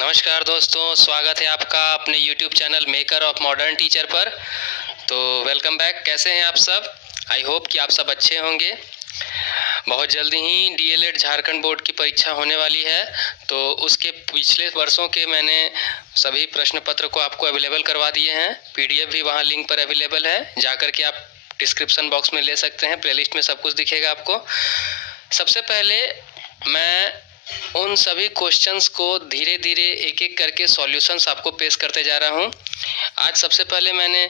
नमस्कार दोस्तों, स्वागत है आपका अपने YouTube channel maker of modern teacher पर। तो वेलकम बैक। कैसे हैं आप सब? आई होप कि आप सब अच्छे होंगे। बहुत जल्दी ही DLED झारखंड बोर्ड की परीक्षा होने वाली है, तो उसके पिछले वर्षों के मैंने सभी प्रश्न पत्र को आपको अवेलेबल करवा दिए हैं। PDF भी वहाँ लिंक पर अवेलेबल है, जाकर के आप डिस्क्रिप्शन बॉक्स में ले सकते हैं। प्लेलिस्ट में सब कुछ दिखेगा आपको। सबसे पहले मैं उन सभी क्वेश्चंस को धीरे धीरे एक एक करके सॉल्यूशंस आपको पेश करते जा रहा हूँ। आज सबसे पहले मैंने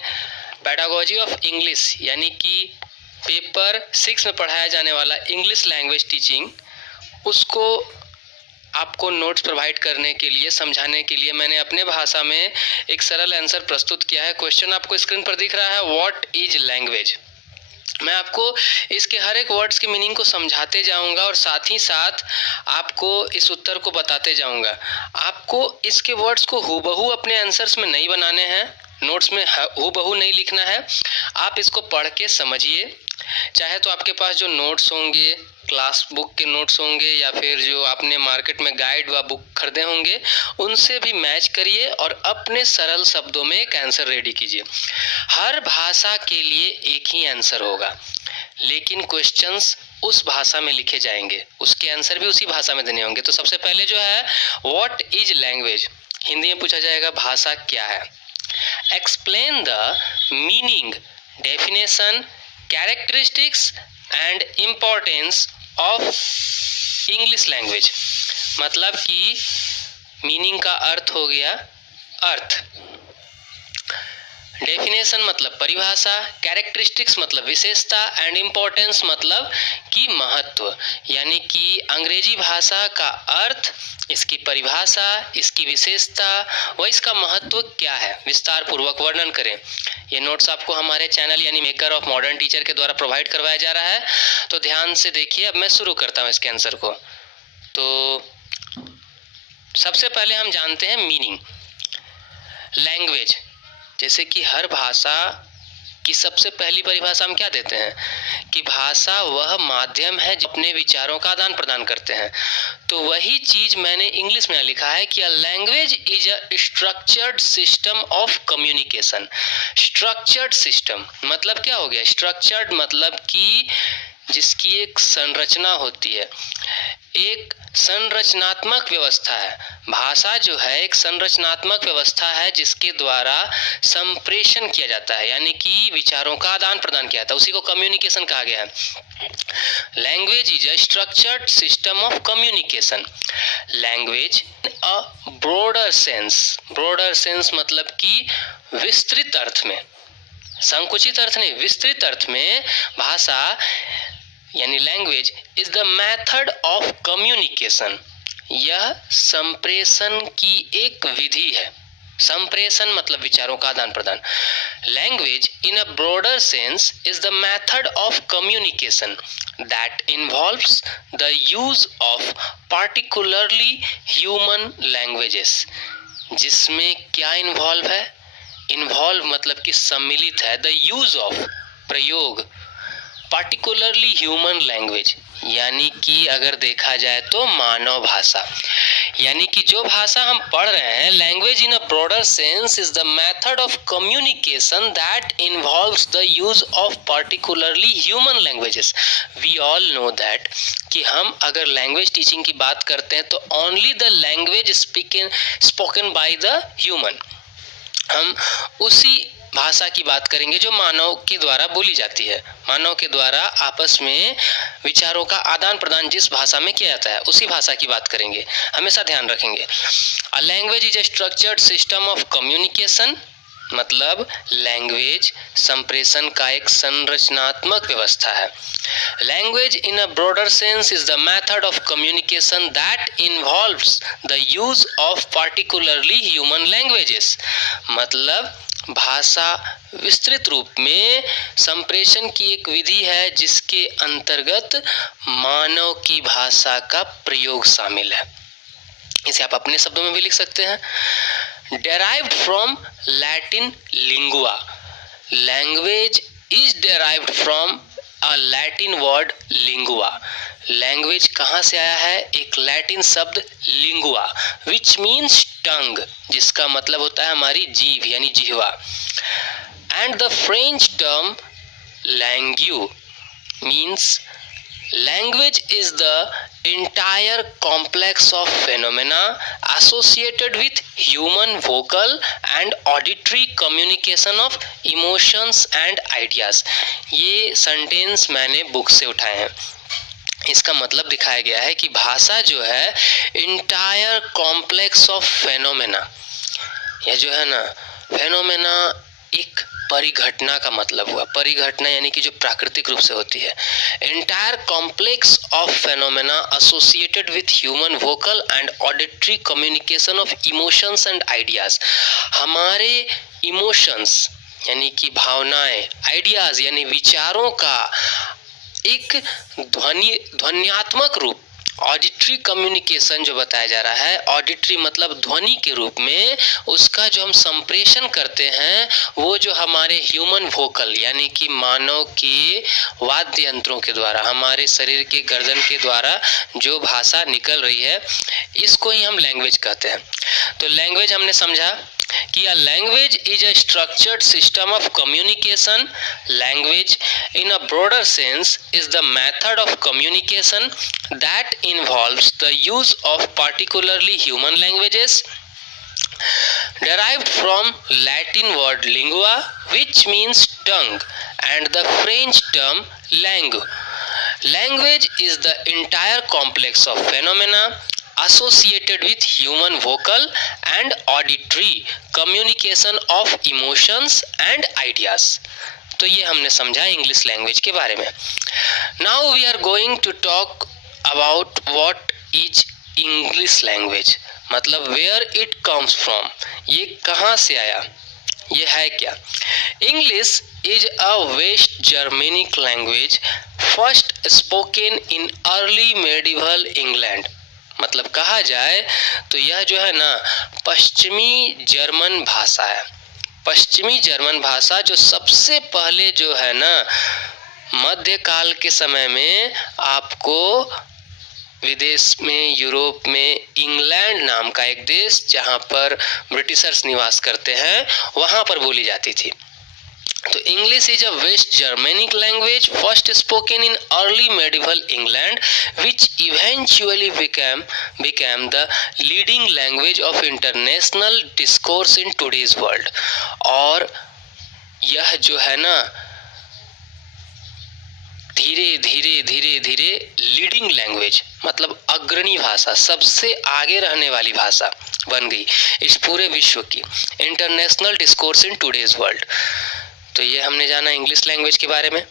पेडागोजी ऑफ इंग्लिश यानी कि पेपर 6 में पढ़ाया जाने वाला इंग्लिश लैंग्वेज टीचिंग, उसको आपको नोट्स प्रोवाइड करने के लिए, समझाने के लिए मैंने अपने भाषा में एक सरल आंसर प्रस्तुत किया है। क्वेश्चन आपको स्क्रीन पर दिख रहा है, व्हाट इज लैंग्वेज। मैं आपको इसके हर एक वर्ड्स की मीनिंग को समझाते जाऊंगा और साथ ही साथ आपको इस उत्तर को बताते जाऊंगा। आपको इसके वर्ड्स को हूबहू अपने आंसर्स में नहीं बनाने हैं, नोट्स में हूबहू नहीं लिखना है। आप इसको पढ़ के समझिए। चाहे तो आपके पास जो नोट्स होंगे, क्लास बुक के नोट्स होंगे, या फिर जो आपने मार्केट में गाइड व बुक खरीदे होंगे, उनसे भी मैच करिए और अपने सरल शब्दों में एक आंसर रेडी कीजिए। हर भाषा के लिए एक ही आंसर होगा, लेकिन क्वेश्चंस उस भाषा में लिखे जाएंगे, उसके आंसर भी उसी भाषा में देने होंगे। तो सबसे पहले जो है, व्हाट इज लैंग्वेज, हिंदी में पूछा जाएगा भाषा क्या है। Explain the meaning, definition, characteristics and importance of English language. मतलब कि मीनिंग का अर्थ हो गया अर्थ, डेफिनेशन मतलब परिभाषा, कैरेक्टरिस्टिक्स मतलब विशेषता, एंड इम्पोर्टेंस मतलब कि महत्व। यानी कि अंग्रेजी भाषा का अर्थ, इसकी परिभाषा, इसकी विशेषता व इसका महत्व क्या है, विस्तार पूर्वक वर्णन करें। ये नोट्स आपको हमारे चैनल यानी मेकर ऑफ मॉडर्न टीचर के द्वारा प्रोवाइड करवाया जा रहा है, तो ध्यान से देखिए। अब मैं शुरू करता हूँ इसके आंसर को। तो सबसे पहले हम जानते हैं मीनिंग। लैंग्वेज, जैसे कि हर भाषा की सबसे पहली परिभाषा हम क्या देते हैं कि भाषा वह माध्यम है जो अपने विचारों का आदान प्रदान करते हैं। तो वही चीज मैंने इंग्लिश में लिखा है कि a language is a structured system of communication. Structured system मतलब क्या हो गया? स्ट्रक्चर्ड मतलब कि जिसकी एक संरचना होती है, एक संरचनात्मक व्यवस्था है। भाषा जो है एक संरचनात्मक व्यवस्था है जिसके द्वारा संप्रेषण किया जाता है, यानी कि विचारों का आदान प्रदान किया जाता है, उसी को कम्युनिकेशन कहा गया है। Language is a structured system of communication. Language a broader sense, broader sense मतलब कि विस्तृत अर्थ में, संकुचित अर्थ नहीं, विस्तृत अर्थ में भाषा यानी language is the method of communication. यह संप्रेषण की एक विधि है। संप्रेषण मतलब विचारों का आदान प्रदान। Language in a broader sense is the method of communication that involves the use of particularly human languages. जिसमें क्या इन्वॉल्व है? इन्वॉल्व मतलब कि सम्मिलित है, द यूज ऑफ प्रयोग, पार्टिकुलरली ह्यूमन लैंग्वेज यानी कि अगर देखा जाए तो मानव भाषा। यानी कि जो भाषा हम पढ़ रहे हैं, language in a broader sense is the method of communication that involves the use of particularly human languages. We all know that कि हम अगर लैंग्वेज टीचिंग की बात करते हैं तो only the language spoken by the human, हम उसी भाषा की बात करेंगे जो मानव के द्वारा बोली जाती है। मानव के द्वारा आपस में विचारों का आदान प्रदान जिस भाषा में किया जाता है, उसी भाषा की बात करेंगे, हमेशा ध्यान रखेंगे। A language is a structured system of communication मतलब लैंग्वेज संप्रेषण का एक संरचनात्मक व्यवस्था है। Language in a broader sense is the method of communication that involves the use of particularly human languages. मतलब भाषा विस्तृत रूप में संप्रेषण की एक विधि है जिसके अंतर्गत मानव की भाषा का प्रयोग शामिल है। इसे आप अपने शब्दों में भी लिख सकते हैं। derived from Latin lingua. Language is derived from a Latin word lingua. Language कहाँ से आया है? एक लैटिन शब्द लिंगुआ विच मीन्स टंग, जिसका मतलब होता है हमारी जीभ यानी जिह्वा। And the French term langue means language is the entire complex of phenomena associated with human vocal and auditory communication of emotions and ideas। ये सेंटेंस मैंने बुक से उठाए हैं। इसका मतलब दिखाया गया है कि भाषा जो है इंटायर कॉम्प्लेक्स ऑफ फेनोमेना, यह जो है ना फेनोमेना एक परिघटना का मतलब हुआ, परिघटना यानी कि जो प्राकृतिक रूप से होती है। Entire complex of phenomena associated with human vocal and auditory communication of emotions and ideas. हमारे इमोशंस यानी कि भावनाएं, आइडियाज यानी विचारों का एक ध्वन्यात्मक रूप, ऑडिटरी कम्युनिकेशन जो बताया जा रहा है, ऑडिटरी मतलब ध्वनि के रूप में, उसका जो हम संप्रेषण करते हैं वो जो हमारे ह्यूमन वोकल यानी कि मानव के वाद्य यंत्रों के द्वारा, हमारे शरीर के गर्दन के द्वारा जो भाषा निकल रही है, इसको ही हम लैंग्वेज कहते हैं। तो लैंग्वेज हमने समझा कि a language is a structured system of communication. Language in a broader sense is the method of communication that involves the use of particularly human languages, derived from Latin word lingua which means tongue and the French term langue. Language is the entire complex of phenomena associated with human vocal and auditory communication of emotions and ideas। तो ये हमने समझा English language के बारे में। Now we are going to talk about what is English language, मतलब where it comes from, ये कहाँ से आया, ये है क्या। English is a West Germanic language first spoken in early medieval England. मतलब कहा जाए तो यह जो है ना पश्चिमी जर्मन भाषा है, पश्चिमी जर्मन भाषा जो सबसे पहले जो है ना मध्यकाल के समय में आपको विदेश में, यूरोप में, इंग्लैंड नाम का एक देश जहाँ पर ब्रिटिशर्स निवास करते हैं, वहाँ पर बोली जाती थी। तो English is a West Germanic language first spoken in early medieval England which eventually became the leading language of international discourse in today's world। और यह जो है ना धीरे धीरे लीडिंग लैंग्वेज मतलब अग्रणी भाषा, सबसे आगे रहने वाली भाषा बन गई इस पूरे विश्व की, international discourse in today's world. तो ये हमने जाना इंग्लिश लैंग्वेज के बारे में।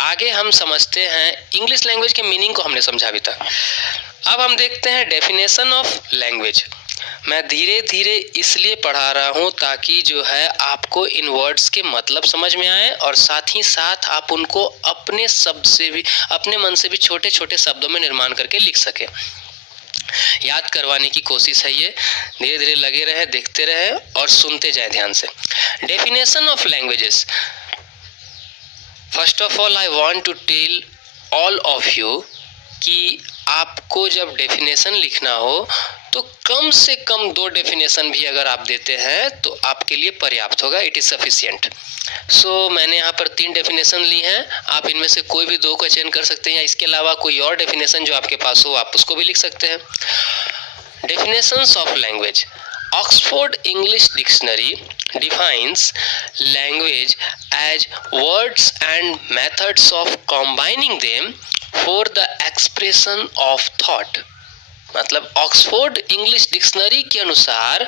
आगे हम समझते हैं इंग्लिश लैंग्वेज के मीनिंग को हमने समझा भी था। अब हम देखते हैं डेफिनेशन ऑफ लैंग्वेज। मैं धीरे धीरे इसलिए पढ़ा रहा हूँ ताकि जो है आपको इन वर्ड्स के मतलब समझ में आए और साथ ही साथ आप उनको अपने शब्द से भी, अपने मन से भी छोटे छोटे शब्दों में निर्माण करके लिख सके। याद करवाने की कोशिश है ये, धीरे धीरे लगे रहे, देखते रहे और सुनते जाए ध्यान से। Definition of languages. First of all I want to tell all of you कि आपको जब डेफिनेशन लिखना हो तो कम से कम 2 डेफिनेशन भी अगर आप देते हैं तो आपके लिए पर्याप्त होगा, इट इज सफिशिएंट। सो मैंने यहाँ पर 3 डेफिनेशन ली हैं, आप इनमें से कोई भी 2 का चयन कर सकते हैं या इसके अलावा कोई और डेफिनेशन जो आपके पास हो आप उसको भी लिख सकते हैं। Definitions of language. Oxford English dictionary defines language as words and methods of combining them for the expression of thought। मतलब ऑक्सफोर्ड इंग्लिश डिक्शनरी के अनुसार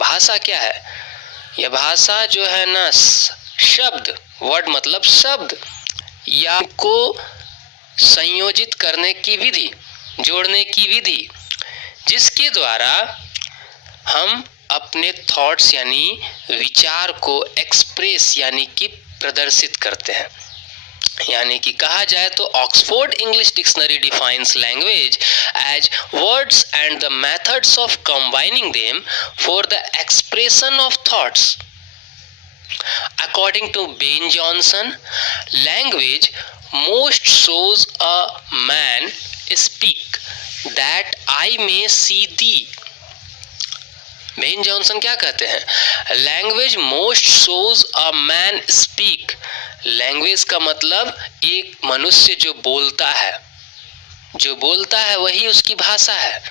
भाषा क्या है, यह भाषा जो है ना शब्द, वर्ड मतलब शब्द, या को संयोजित करने की विधि, जोड़ने की विधि, जिसके द्वारा हम अपने थॉट्स यानी विचार को एक्सप्रेस यानी कि प्रदर्शित करते हैं। यानी कि कहा जाए तो Oxford English Dictionary defines language as words and the methods of combining them for the expression of thoughts. According to Ben Jonson, language most shows a man speak that I may see thee. Ben Jonson क्या कहते हैं? Language most shows a man speak. Language का मतलब एक मनुष्य जो बोलता है वही उसकी भाषा है.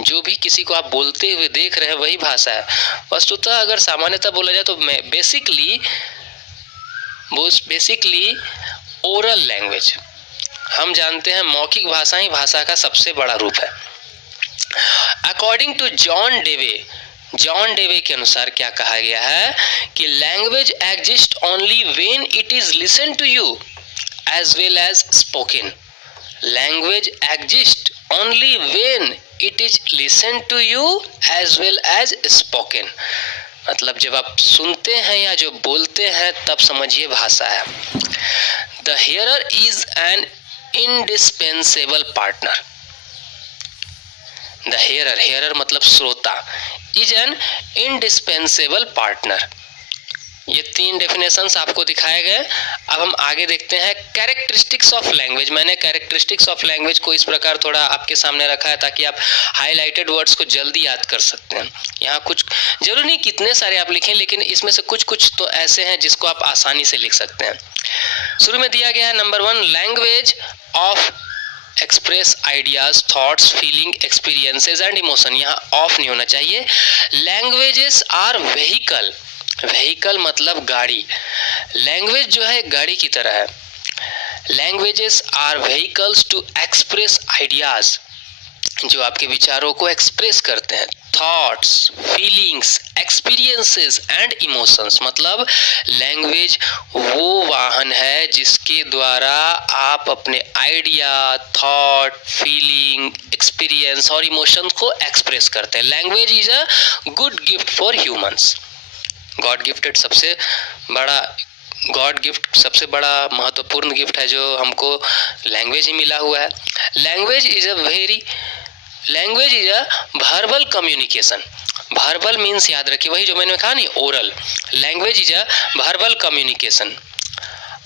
जो भी किसी को आप बोलते हुए देख रहे हैं वही भाषा है. वस्तुतः अगर सामान्यतः बोला जाए तो बेसिकली ओरल लैंग्वेज, हम जानते हैं मौखिक भाषा ही भाषा का सबसे बड़ा रूप है. अकॉर्डिंग टू जॉन डेवे के अनुसार क्या कहा गया है कि language exist only when it is listen to you as well as spoken. Language exist only when it is listen to you as well as spoken. मतलब जब आप सुनते हैं या जो बोलते हैं तब समझिए भाषा है. The hearer is an indispensable partner. The hearer मतलब श्रोता, इज एन इंडिस्पेंसेबल पार्टनर. ये 3 डेफिनेशंस आपको दिखाए गए. अब हम आगे देखते हैं कैरेक्टरिस्टिक्स ऑफ लैंग्वेज. मैंने कैरेक्टरिस्टिक्स ऑफ लैंग्वेज को इस प्रकार थोड़ा आपके सामने रखा है ताकि आप हाईलाइटेड वर्ड्स को जल्दी याद कर सकते हैं. यहाँ कुछ जरूरी नहीं कितने सारे आप लिखें, लेकिन इसमें से कुछ तो ऐसे हैं जिसको आप आसानी से लिख सकते हैं. शुरू में दिया गया है number 1, language of express ideas, thoughts, feeling, experiences and emotion. यहाँ ऑफ नहीं होना चाहिए. Languages are vehicle. व्हीकल मतलब गाड़ी. लैंग्वेज जो है गाड़ी की तरह है. Languages are vehicles to express ideas, जो आपके विचारों को एक्सप्रेस करते हैं. Thoughts, feelings, experiences and emotions, मतलब लैंग्वेज वो वाहन है जिसके द्वारा आप अपने आइडिया, थॉट, फीलिंग, एक्सपीरियंस और इमोशंस को एक्सप्रेस करते हैं. Language is a good gift for humans. God gift सबसे बड़ा महत्वपूर्ण गिफ्ट है जो हमको लैंग्वेज ही मिला हुआ है. Language is a verbal communication. Verbal means याद रखिए वही जो मैंने कहा नहीं, oral. Language is a verbal communication.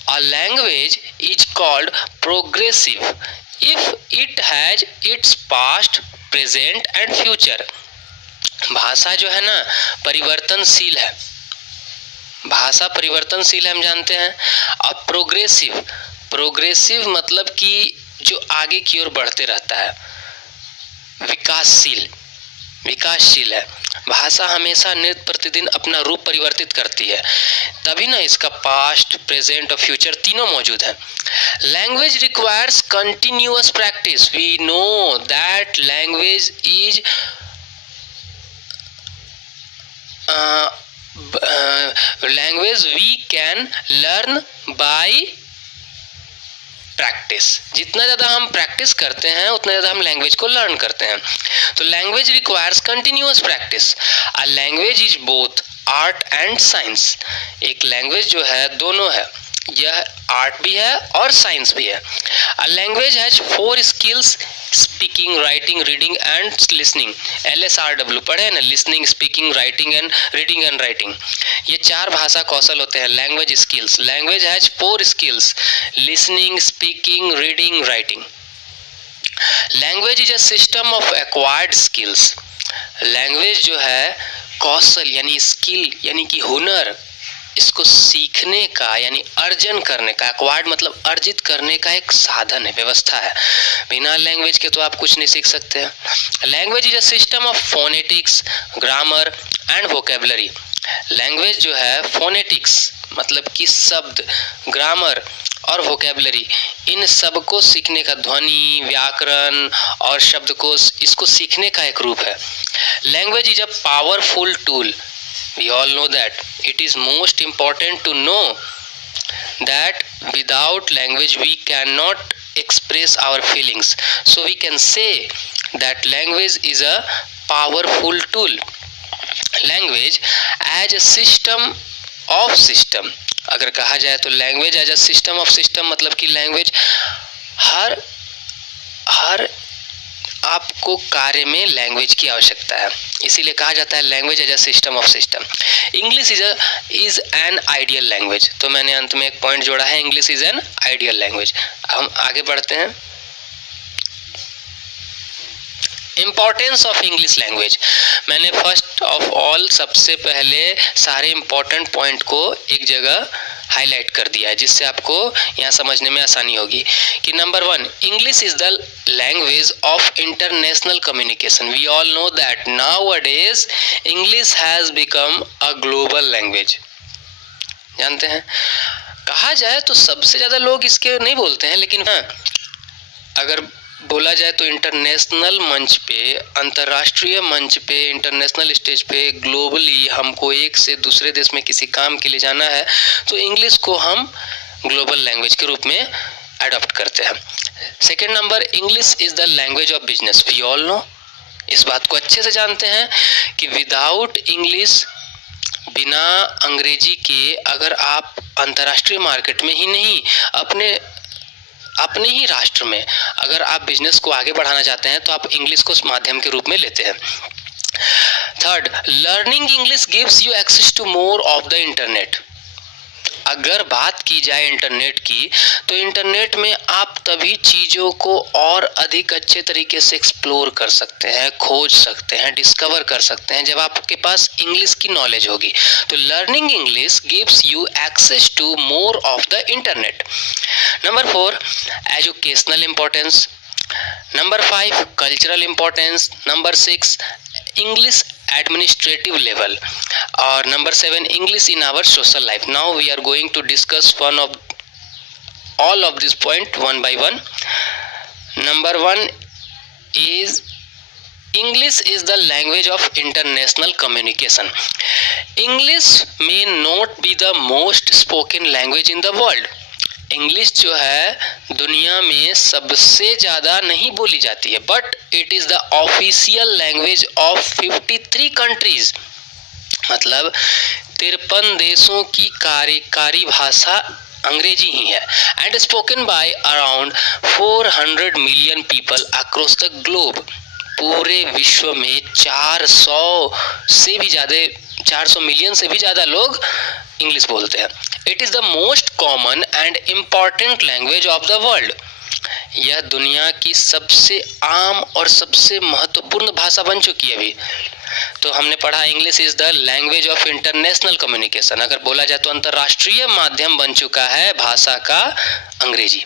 A language is called progressive if it has its past, present and future. भाषा जो है ना परिवर्तनशील है. भाषा परिवर्तनशील है, हम जानते हैं. अब प्रोग्रेसिव मतलब कि जो आगे की ओर बढ़ते रहता है, विकासशील है. भाषा हमेशा नित्य प्रतिदिन अपना रूप परिवर्तित करती है, तभी ना इसका पास्ट, प्रेजेंट और फ्यूचर तीनों मौजूद है. Language requires continuous practice. We know that language is language we can learn by practice. जितना ज़्यादा हम प्रैक्टिस करते हैं उतना ज़्यादा हम लैंग्वेज को लर्न करते हैं. तो language requires continuous practice. A language is both art and science. एक लैंग्वेज जो है दोनों है, यह आर्ट भी है और साइंस भी है. A language has 4 skills, speaking, writing, reading and listening. LSRW पढ़े ना, listening, speaking, writing and reading and writing. ये 4 भाषा कौशल होते हैं language skills. Language has 4 skills, listening, speaking, reading, writing. Language is a system of acquired skills. Language जो है कौशल यानी skill यानी कि हुनर, इसको सीखने का यानी अर्जन करने का, एक्वायर्ड मतलब अर्जित करने का एक साधन है, व्यवस्था है. बिना लैंग्वेज के तो आप कुछ नहीं सीख सकते हैं. Language is a system of phonetics, grammar and vocabulary. Language जो है फोनेटिक्स मतलब कि शब्द, ग्रामर और वोकेबलरी, इन सब को सीखने का, ध्वनि, व्याकरण और शब्दकोश, इसको सीखने का एक रूप है. Language is a powerful tool. We all know that. It is most important to know that without language we cannot express our feelings. So we can say that language is a powerful tool. Language as a system of system. अगर कहा जाए तो language as a system of system मतलब कि language हर आपको कार्य में language की आवश्यकता है, इसीलिए कहा जाता है language as a system of system. English is an ideal language. तो मैंने अंत में एक पॉइंट जोड़ा है, English is an ideal language. हम आगे बढ़ते हैं. Importance of English language. मैंने फर्स्ट ऑफ ऑल सबसे पहले सारे इम्पॉर्टेंट पॉइंट को एक जगह हाईलाइट कर दिया है, जिससे आपको यहाँ समझने में आसानी होगी कि number 1, English is the language of international communication. We all know that nowadays English has become a global language. जानते हैं, कहा जाए तो सबसे ज़्यादा लोग इसके नहीं बोलते हैं, लेकिन हाँ, अगर बोला जाए तो इंटरनेशनल मंच पे, अंतर्राष्ट्रीय मंच पे, इंटरनेशनल स्टेज पे, ग्लोबली हमको एक से दूसरे देश में किसी काम के लिए जाना है तो इंग्लिश को हम ग्लोबल लैंग्वेज के रूप में अडॉप्ट करते हैं। Second number, English is the language of business. We all know, इस बात को अच्छे से जानते हैं कि विदाउट इंग्लिश, बिना अंग्रेजी के, अगर आप अंतर्राष्ट्रीय मार्केट में ही नहीं, अपने ही राष्ट्र में अगर आप बिजनेस को आगे बढ़ाना चाहते हैं तो आप इंग्लिश को माध्यम के रूप में लेते हैं। Third, learning English gives you access to more of the internet. अगर बात की जाए इंटरनेट की, तो इंटरनेट में आप तभी चीज़ों को और अधिक अच्छे तरीके से एक्सप्लोर कर सकते हैं, खोज सकते हैं, डिस्कवर कर सकते हैं, जब आपके पास इंग्लिश की नॉलेज होगी। तो learning English gives you access to more of the internet. Number 4, educational importance. Number 5, cultural importance. Number 6, English administrative level, और number 7, English in our social life. Now we are going to discuss all of this point one by one. Number 1 is English is the language of international communication. English may not be the most spoken language in the world. English जो है दुनिया में सबसे ज़्यादा नहीं बोली जाती है, but it is the official language of 53 countries. मतलब 53 देशों की कार्यकारी भाषा अंग्रेजी ही है। And spoken by around 400 million people across the globe. पूरे विश्व में 400 मिलियन से भी ज़्यादा लोग इंग्लिश बोलते हैं। It is the most common and important language of the world. यह दुनिया की सबसे आम और सबसे महत्वपूर्ण भाषा बन चुकी है अभी। तो हमने पढ़ा English is the language of international communication. अगर बोला जाए तो अंतर्राष्ट्रीय माध्यम बन चुका है भाषा का अंग्रेजी।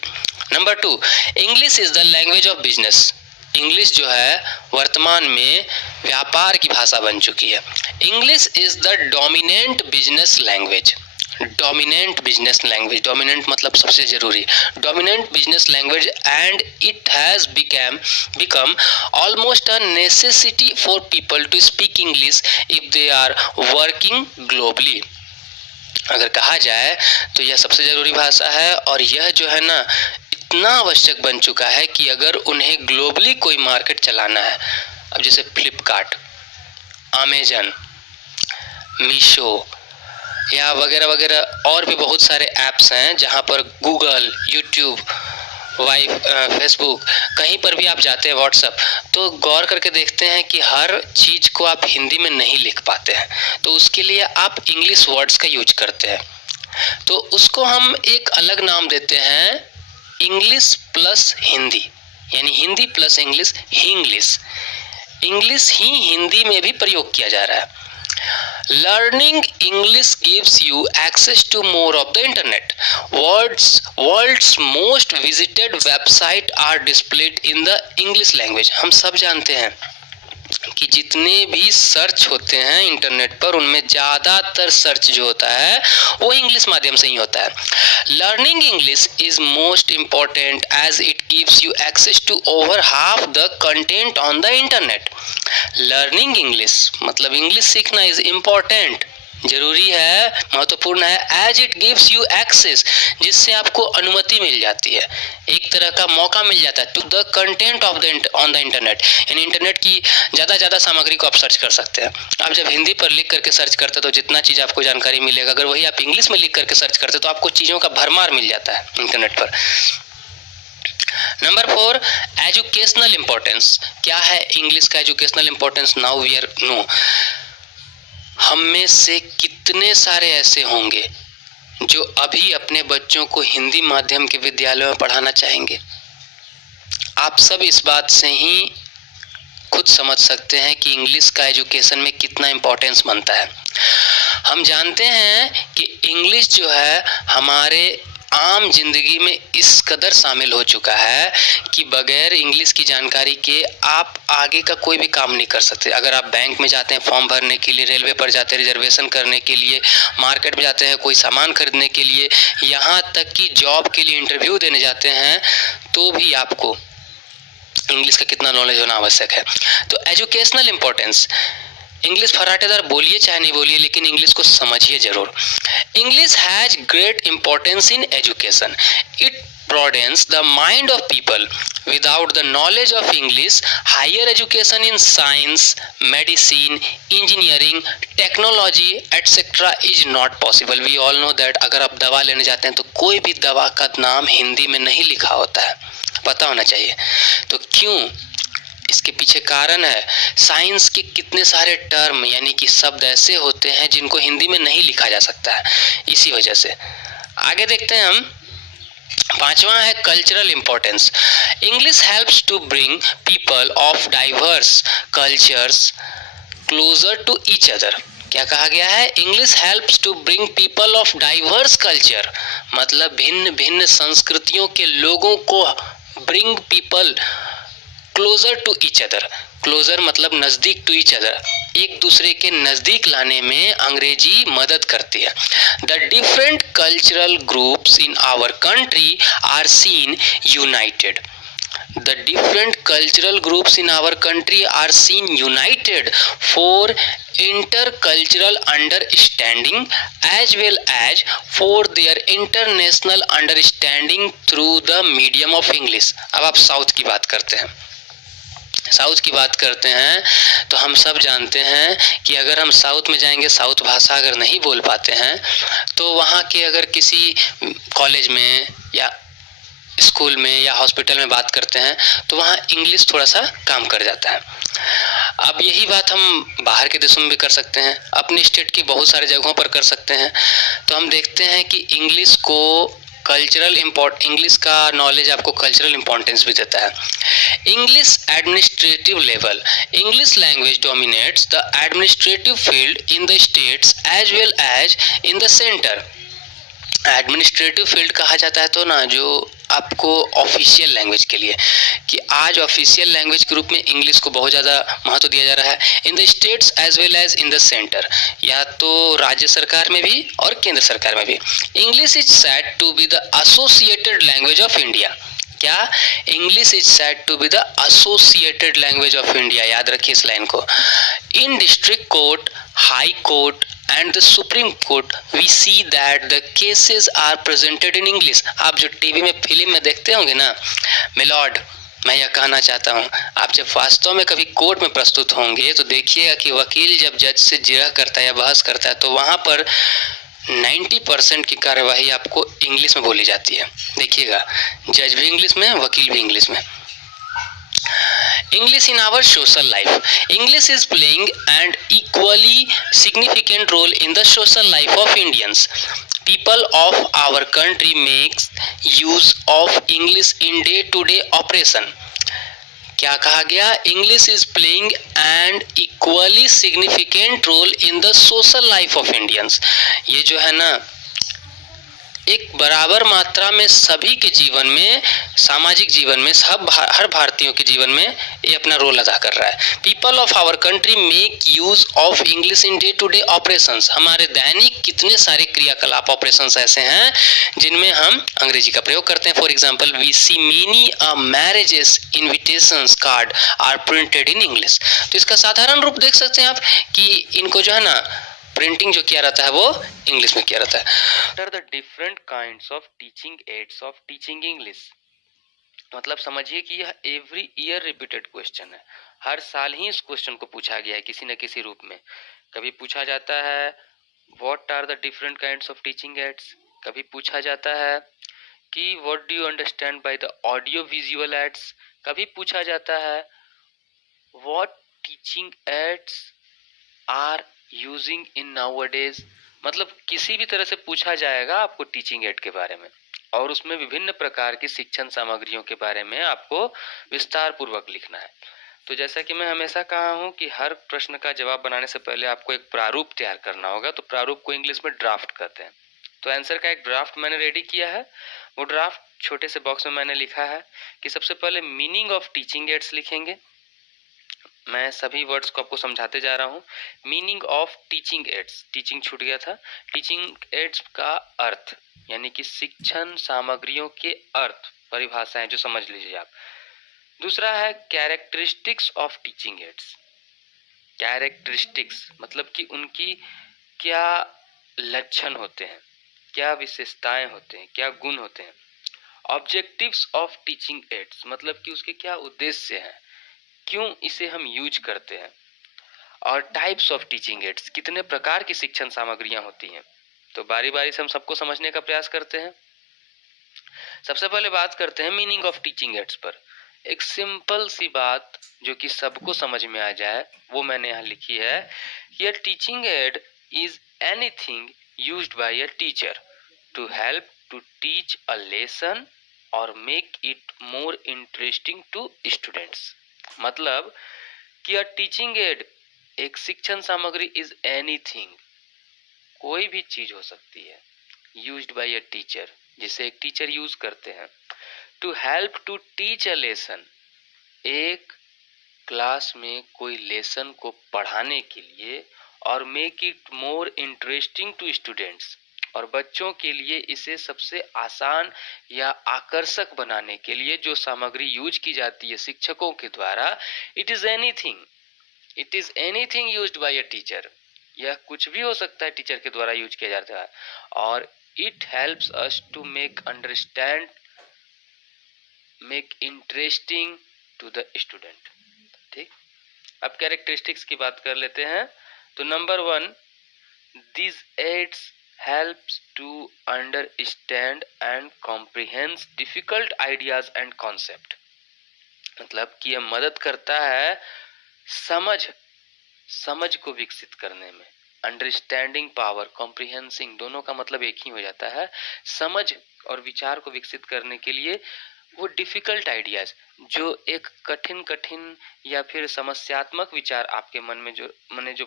Number 2, English is the language of business. English जो है वर्तमान में व्यापार की भाषा बन चुकी है। English is the dominant business language. Dominant business language, dominant मतलब सबसे जरूरी, dominant business language, and it has become almost a necessity for people to speak English if they are working globally. अगर कहा जाए तो यह सबसे ज़रूरी भाषा है, और यह जो है ना इतना आवश्यक बन चुका है कि अगर उन्हें ग्लोबली कोई मार्केट चलाना है, अब जैसे फ्लिपकार्ट, अमेजन, मीशो या वगैरह वगैरह और भी बहुत सारे ऐप्स हैं, जहां पर गूगल, यूट्यूब, फेसबुक, कहीं पर भी आप जाते हैं, व्हाट्सएप, तो गौर करके देखते हैं कि हर चीज़ को आप हिंदी में नहीं लिख पाते हैं, तो उसके लिए आप इंग्लिश वर्ड्स का यूज करते हैं। तो उसको हम एक अलग नाम देते हैं इंग्लिश प्लस हिंदी, यानी Hindi plus English, Hinglish. English ही हिंदी में भी प्रयोग किया जा रहा है। Learning English gives you access to more of the internet. World's most visited website are displayed in the English language. हम सब जानते हैं कि जितने भी सर्च होते हैं इंटरनेट पर, उनमें ज़्यादातर सर्च जो होता है वो इंग्लिश माध्यम से ही होता है। Learning English is most important as it gives you access to over half the content on the internet. Learning English मतलब इंग्लिश सीखना इज़ इम्पॉर्टेंट, जरूरी है, महत्वपूर्ण है, as it gives you access, जिससे आपको अनुमति मिल जाती है, एक तरह का मौका मिल जाता है, to the content of the on the internet, यानी इंटरनेट की ज़्यादा सामग्री को आप सर्च कर सकते हैं। आप जब हिंदी पर लिख करके सर्च करते तो जितना चीज़ आपको जानकारी मिलेगा, अगर वही आप इंग्लिश में लिख करके सर्च करते तो आपको चीज़ों का भरमार मिल जाता है इंटरनेट पर। Number 4, educational importance. क्या है इंग्लिश का educational importance? Now we are know. हम में से कितने सारे ऐसे होंगे जो अभी अपने बच्चों को हिंदी माध्यम के विद्यालयों में पढ़ाना चाहेंगे? आप सब इस बात से ही खुद समझ सकते हैं कि इंग्लिश का एजुकेशन में कितना इम्पोर्टेंस बनता है। हम जानते हैं कि इंग्लिश जो है हमारे आम जिंदगी में इस कदर शामिल हो चुका है कि बगैर इंग्लिश की जानकारी के आप आगे का कोई भी काम नहीं कर सकते। अगर आप बैंक में जाते हैं फॉर्म भरने के लिए, रेलवे पर जाते हैं रिजर्वेशन करने के लिए, मार्केट में जाते हैं कोई सामान खरीदने के लिए, यहाँ तक कि जॉब के लिए इंटरव्यू देने जाते हैं, तो भी आपको इंग्लिश का कितना नॉलेज होना आवश्यक है। तो एजुकेशनल इम्पोर्टेंस, इंग्लिश फराटेदार बोलिए चाहे नहीं बोलिए, लेकिन इंग्लिश को समझिए जरूर। English has great importance in education. It broadens the mind of people. Without the knowledge of English, higher education in science, medicine, engineering, technology, etc. is not possible. We all know that अगर आप दवा लेने जाते हैं तो कोई भी दवा का नाम हिंदी में नहीं लिखा होता है, पता होना चाहिए। तो क्यों? इसके पीछे कारण है, साइंस के कितने सारे टर्म यानी कि शब्द ऐसे होते हैं जिनको हिंदी में नहीं लिखा जा सकता है, इसी वजह से। आगे देखते हैं हम। पांचवा है cultural importance. English helps to bring people of diverse cultures closer to each other. क्या कहा गया है? English helps to bring people of diverse culture, मतलब भिन्न भिन्न संस्कृतियों के लोगों को bring people closer to each other. Closer मतलब नजदीक, टू ईच अदर एक दूसरे के नजदीक लाने में अंग्रेजी मदद करती है। The different cultural groups in our country are seen united. The different cultural groups in our country are seen united for intercultural understanding as well as for their international understanding through the medium of English। अब आप south की बात करते हैं, south की बात करते हैं तो हम सब जानते हैं कि अगर हम साउथ में जाएंगे, साउथ भाषा अगर नहीं बोल पाते हैं, तो वहाँ के अगर किसी कॉलेज में या स्कूल में या हॉस्पिटल में बात करते हैं तो वहाँ इंग्लिश थोड़ा सा काम कर जाता है। अब यही बात हम बाहर के देशों में भी कर सकते हैं, अपने स्टेट की बहुत सारे जगहों पर कर सकते हैं। तो हम देखते हैं कि इंग्लिश का नॉलेज आपको कल्चरल इंपॉर्टेंस भी देता है। English administrative level. English language dominates the administrative field in the states as well as in the centre. Administrative field कहा जाता है तो ना, जो आपको ऑफिशियल लैंग्वेज के लिए, कि आज ऑफिशियल लैंग्वेज के रूप में इंग्लिश को बहुत ज़्यादा महत्व दिया जा रहा है। In the states as well as in the centre, या तो राज्य सरकार में भी और केंद्र सरकार में भी। English is said to be the associated language of India. क्या? English is said to be the associated language of India, याद रखिए इस लाइन को। In district court, high court and the Supreme Court we see that the cases are presented in English। आप जो TV में film में देखते होंगे ना, मिलॉर्ड, मैं यह कहना चाहता हूँ, आप जब वास्तव में कभी कोर्ट में प्रस्तुत होंगे तो देखिएगा कि वकील जब जज से जिरह करता है या बहस करता है तो वहाँ पर 90% की कार्यवाही आपको इंग्लिश में बोली जाती है। देखिएगा, जज भी इंग्लिश में, वकील भी इंग्लिश में। English in our social life. English is playing an equally significant role in the social life of Indians. People of our country makes use of English in day-to-day operation। क्या कहा गया? English is playing an equally significant role in the social life of Indians। ये जो है ना, एक बराबर मात्रा में सभी के जीवन में, सामाजिक जीवन में, हर भारतीयों के जीवन में ये अपना रोल अदा कर रहा है। People of our country make use of English in day to day operations. हमारे दैनिक कितने सारे क्रियाकलाप, ऑपरेशंस ऐसे हैं जिनमें हम अंग्रेजी का प्रयोग करते हैं। For example, we see many marriages invitations card are printed in English. तो इसका साधारण रूप देख सकते हैं आप कि इनको जो है ना, प्रिंटिंग जो किया रहता है वो इंग्लिश में किया रहता है। What are the different kinds of teaching aids of teaching English? मतलब समझिए कि यह एवरी ईयर रिपीटेड क्वेश्चन है, हर साल ही इस क्वेश्चन को पूछा गया है किसी न किसी रूप में। कभी पूछा जाता है What are the different kinds of teaching aids? कभी पूछा जाता है कि What do you understand by the audio visual aids? कभी पूछा जाता है What teaching aids are using in nowadays। मतलब किसी भी तरह से पूछा जाएगा आपको टीचिंग एड के बारे में, और उसमें विभिन्न प्रकार की शिक्षण सामग्रियों के बारे में आपको विस्तार पूर्वक लिखना है। तो जैसा कि मैं हमेशा कहा हूँ कि हर प्रश्न का जवाब बनाने से पहले आपको एक प्रारूप तैयार करना होगा। तो प्रारूप को इंग्लिश में ड्राफ्ट कहते हैं। तो आंसर का एक ड्राफ्ट मैंने रेडी किया है। वो ड्राफ्ट छोटे से बॉक्स में मैंने लिखा है कि सबसे पहले मीनिंग ऑफ टीचिंग एड्स लिखेंगे। मैं सभी वर्ड्स को आपको समझाते जा रहा हूँ। Meaning of teaching ads, teaching छूट गया था। टीचिंग एड्स का अर्थ यानी कि शिक्षण सामग्रियों के अर्थ, परिभाषाएं जो समझ लीजिए आप। दूसरा है characteristics of teaching ads. Characteristics मतलब कि उनकी क्या लक्षण होते हैं, क्या विशेषताएं होते हैं, क्या गुण होते हैं। ऑब्जेक्टिव्स ऑफ टीचिंग एड्स मतलब कि उसके क्या उद्देश्य हैं, क्यों इसे हम यूज करते हैं। और टाइप्स ऑफ टीचिंग एड्स, कितने प्रकार की शिक्षण सामग्रियां होती हैं। तो बारी बारी से हम सबको समझने का प्रयास करते हैं। सबसे पहले बात करते हैं मीनिंग ऑफ टीचिंग एड्स पर। एक सिंपल सी बात जो कि सबको समझ में आ जाए वो मैंने यहाँ लिखी है कि teaching aid is anything used by a teacher to help to teach a lesson or make it more interesting to students. मतलब कि अ टीचिंग एड, एक शिक्षण सामग्री, इज एनीथिंग, कोई भी चीज हो सकती है, यूज्ड बाय अ टीचर, जिसे एक टीचर यूज करते हैं, to help to teach a lesson, एक क्लास में कोई लेसन को पढ़ाने के लिए, और make it more interesting to students, और बच्चों के लिए इसे सबसे आसान या आकर्षक बनाने के लिए जो सामग्री यूज की जाती है शिक्षकों के द्वारा, it is anything used by a teacher. यह कुछ भी हो सकता है टीचर के द्वारा यूज किया जाता है। और it helps us to make understand, make interesting to the student. ठीक, अब कैरेक्टरिस्टिक्स की बात कर लेते हैं। तो number 1, these aids helps to understand and comprehend difficult ideas and concept। मतलब कि यह मदद करता है समझ को विकसित करने में। अंडरस्टैंडिंग पावर, कॉम्प्रिहेंसिंग, दोनों का मतलब एक ही हो जाता है। समझ और विचार को विकसित करने के लिए वो डिफिकल्ट आइडियाज, जो एक कठिन या फिर समस्यात्मक विचार आपके मन में जो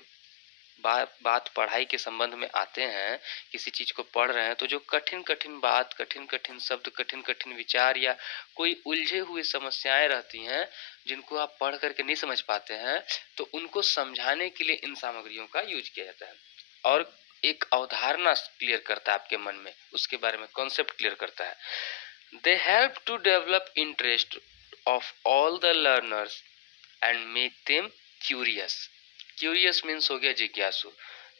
बात पढ़ाई के संबंध में आते हैं, किसी चीज को पढ़ रहे हैं तो जो कठिन बात, कठिन शब्द, कठिन विचार या कोई उलझे हुए समस्याएं रहती हैं जिनको आप पढ़ करके नहीं समझ पाते हैं, तो उनको समझाने के लिए इन सामग्रियों का यूज किया जाता है। और एक अवधारणा क्लियर करता है आपके मन में, उसके बारे में कॉन्सेप्ट क्लियर करता है। They help to develop interest of all the learners and make them curious. Curious means हो गया जिज्ञासु।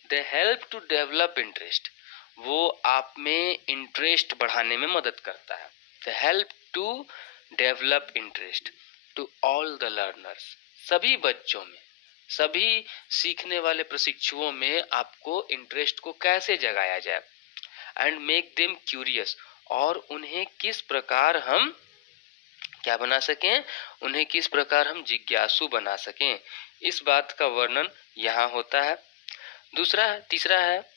They help to develop interest, वो आप में इंटरेस्ट बढ़ाने में मदद करता है। They help to develop interest to all the learners, सभी बच्चों में, सभी सीखने वाले प्रशिक्षुओं में आपको इंटरेस्ट को कैसे जगाया जाए। एंड मेक देम क्यूरियस, और उन्हें किस प्रकार हम क्या बना सकें, उन्हें किस प्रकार हम जिज्ञासु बना सकें, इस बात का वर्णन यहाँ होता है। तीसरा है